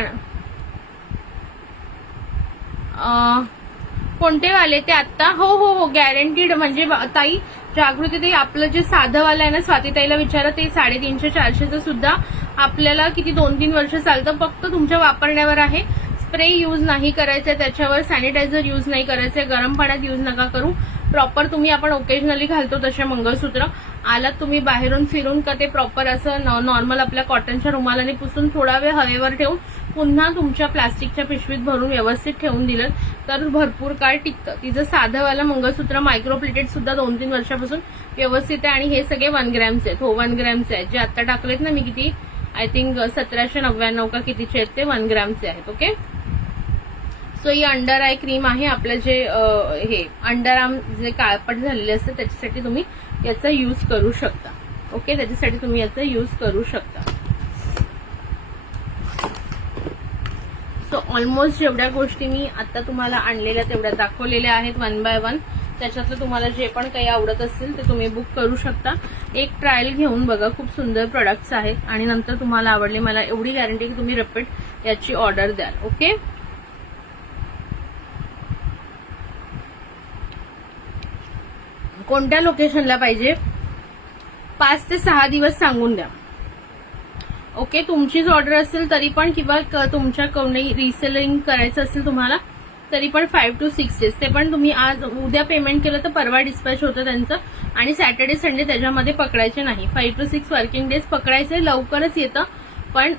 कोणते वाले ते आता? हो गॅरंटीड. म्हणजे ताई जागृती ताई, आपलं जे साधं वाला आहे ना, स्वाती ताईला विचारा, ते 350-400चं सुद्धा आपल्याला किती 2-3 वर्ष चालतं. फक्त तुमच्या वापरण्यावर आहे. स्प्रे यूज नाही करायचा, त्याच्यावर सॅनिटायझर यूज नाही करायचंय, गरम पाण्यात यूज नका करू. प्रॉपर तुम्ही आपण ओकेजनली घालतो तसे मंगळसूत्र आलात तुम्ही बाहेरून फिरून का ते प्रॉपर असं नॉर्मल आपल्या कॉटनच्या रुमालाने पुसून थोडा वेळ हवेवर ठेवून पुन्हा तुमच्या प्लास्टिकच्या पिशवीत भरून व्यवस्थित ठेवून दिलं तर भरपूर काळ टिकतं. तिचं साधंवालं मंगळसूत्र मायक्रोप्लेटेड सुद्धा 2-3 वर्षापासून व्यवस्थित आहे. आणि हे सगळे 1 ग्रॅमचे आहेत. हो 1 ग्रॅमचे आहेत. जे आता टाकलेत ना मी किती आय थिंक 1799 का कितीचे आहेत ते 1 ग्रॅमचे आहेत. ओके सो ही अंडर आय क्रीम आहे. आपलं जे हे अंडर आर्म जे काळपट झालेले असते त्याच्यासाठी तुम्ही याचा यूज करू शकता. ओके त्याच्यासाठी तुम्ही याचा यूज करू शकता. सो ऑलमोस्ट जेवढ्या गोष्टी मी आता तुम्हाला आणलेल्या तेवढ्या दाखवलेल्या आहेत 1 बाय 1. त्याच्यातलं तुम्हाला जे पण काही आवडत असेल ते तुम्ही बुक करू शकता. एक ट्रायल घेऊन बघा, खूप सुंदर प्रोडक्ट्स आहेत आणि नंतर तुम्हाला आवडले मला एवढी गॅरंटी की तुम्ही रिपीट याची ऑर्डर द्याल. ओके कोणत्या लोकेशनला पाहिजे 5 ते 6 दिवस सांगून द्या. ओके तुमचीच ऑर्डर असेल तरी पण किंवा तुमच्या कोणी रिसेलिंग करायचं असेल तुम्हाला तरी पण 5 to 6 डेज. ते पण तुम्ही आज उद्या पेमेंट केलं तर परवा डिस्पॅच होतं त्यांचं. आणि सॅटर्डे संडे त्याच्यामध्ये पकडायचे नाही. 5 to 6 वर्किंग डेज पकडायचे. लवकरच येतं पण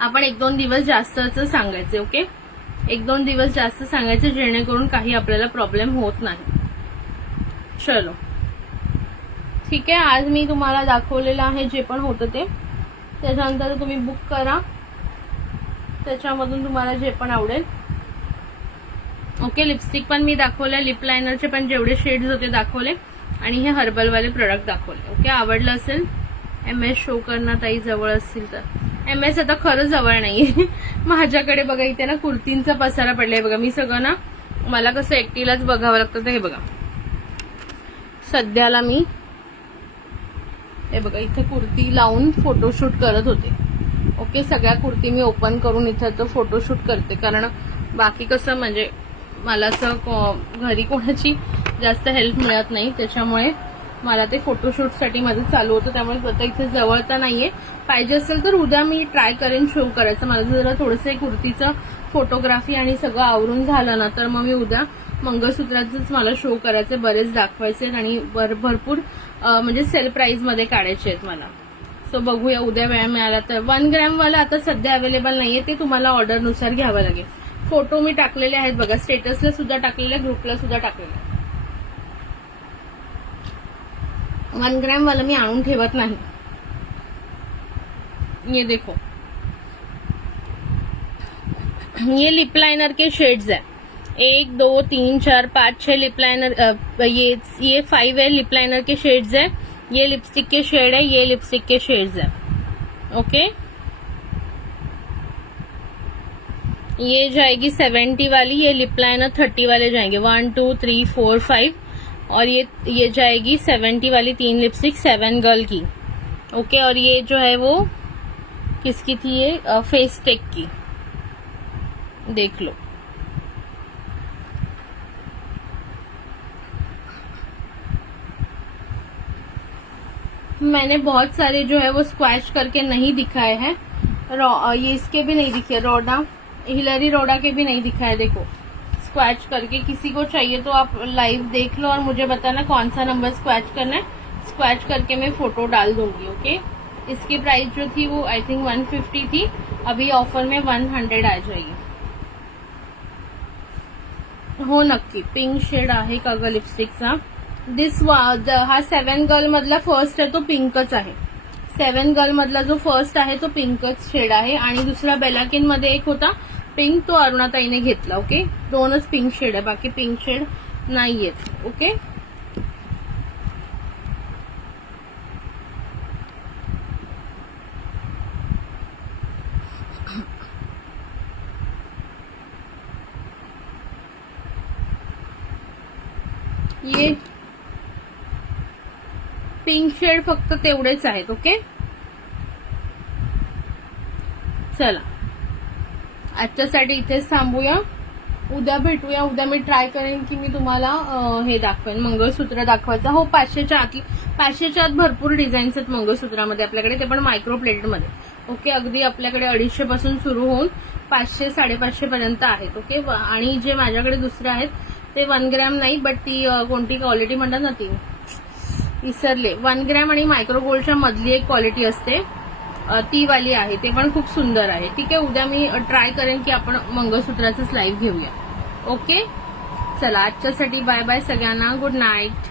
आपण 1-2 दिवस जास्तच सांगायचे. ओके 1-2 दिवस जास्त सांगायचे जेणेकरून काही आपल्याला प्रॉब्लेम होत नाही. चलो ठीक आहे. आज मी तुम्हाला दाखवलेलं आहे जे पण होतं ते. त्याच्यानंतर तुम्ही बुक करा, त्याच्यामधून तुम्हाला जे पण आवडेल. ओके लिपस्टिक पण मी दाखवले, लिप लायनरचे पण जेवढे शेड्स होते दाखवले आणि हे हर्बलवाले प्रोडक्ट दाखवले. ओके आवडलं असेल MS शो करणार ताई जवळ असतील तर. MS आता खरं जवळ नाहीये माझ्याकडे. बघा इथे ना कुर्तींचा पसारा पडलाय बघा. मी सगळं ना मला कसं एकटीलाच बघावं लागतं. हे बघा सध्याला मी हे बघा इथे कुर्ती लावून फोटोशूट करत होते. ओके सगळ्या कुर्ती मी ओपन करून इथे तो फोटोशूट करते. कारण बाकी कसं म्हणजे मला असं घरी कोणाची जास्त हेल्प मिळत नाही, त्याच्यामुळे मला ते फोटोशूटसाठी माझं चालू होतं. त्यामुळे आता इथे जवळ तर नाहीये. पाहिजे असेल तर उद्या मी ट्राय करेन शो करायचं. मला जरा थोडंसं कुर्तीचं फोटोग्राफी आणि सगळं आवरून झालं ना तर मग मी उद्या मंगळसूत्राचंच मला शो करायचे, बरेच दाखवायचे आणि भरपूर म्हणजे सेल प्राइस मध्ये काढायचे आहेत मला. सो बघूया उद्या वेळ मिळाला तर. 1 ग्रॅम वाला आता सध्या अवेलेबल नाहीये, ते तुम्हाला ऑर्डरनुसार घ्यावं लागेल. फोटो मी टाकलेले आहेत बघा, स्टेटसला सुद्धा टाकलेले, ग्रुपला सुद्धा टाकलेले. 1 ग्रॅम वाला मी आणून ठेवत नाही. ये देखो ये लिप लाइनर के शेड्स है. 1 2 3 4 5 6 लिप लाइनर, ये 5 है लिप लाइनर के शेड्स है. ये लिपस्टिक के शेड है, ये लिपस्टिक के शेड्स है. ओके ये जाएगी 70 वाली, ये लिप लाइनर 30 वाले जाएंगे. 1 2 3 4 5 और ये जाएगी 70 वाली 3 लिपस्टिक 7 गर्ल की. ओके और ये जो है वो किसकी थी, ये फेस टेक की, देख लो. मैंने बहुत सारे जो है वो स्क्वैच करके नहीं दिखाए हैं. ये इसके भी नहीं दिखे, रोडा हिलरी रोडा के भी नहीं दिखाए. देखो स्क्वैच करके, किसी को चाहिए तो आप लाइव देख लो और मुझे बताना कौन सा नंबर स्क्वैच करना है. स्क्वैच करके मैं फोटो डाल दूंगी. ओके इसकी प्राइस जो थी वो आई थिंक 150 थी, अभी ऑफर में 100 आ जाएगी. हो नक्की. पिंक शेड आहे का ग लिपस्टिकचा. हा 7 गर्ल मधला फर्स्ट आहे तो पिंकच आहे. 7 गर्ल मधला जो फर्स्ट आहे तो पिंकच शेड आहे. आणि दुसरा बेलाकिन मध्ये एक होता पिंक, तो अरुणाताईने घेतला. ओके 2च पिंक शेड आहे, बाकी पिंक शेड नाहीयेत. ओके ये पिंक शेड फक्त तेवढेच आहेत. ओके चला आजच्यासाठी इथेच थांबूया. उद्या भेटूया. उद्या मी ट्राय करेन की मी तुम्हाला हे दाखवेन, मंगळसूत्र दाखवायचं. हो 500च्या आत भरपूर डिझाईन्स आहेत मंगळसूत्रामध्ये आपल्याकडे, ते पण मायक्रो प्लेटेड मध्ये. ओके अगदी आपल्याकडे 250 पासून सुरू होऊन 500 550 पर्यंत आहेत. ओके, आणि जे माझ्याकडे दुसरे आहेत ते 1 ग्रॅम नाही, बट ती कोणती क्वालिटी म्हणतात ना, ती विसरले. 1 ग्रॅम आणि मायक्रो गोल्डच्या मधली एक क्वालिटी असते, ती वाली आहे. ते पण खूप सुंदर आहे. ठीक आहे, उद्या मी ट्राय करेन की आपण मंगळसूत्राचंच लाईव्ह घेऊया. ओके, चला आजच्यासाठी बाय बाय सगळ्यांना, गुड नाईट.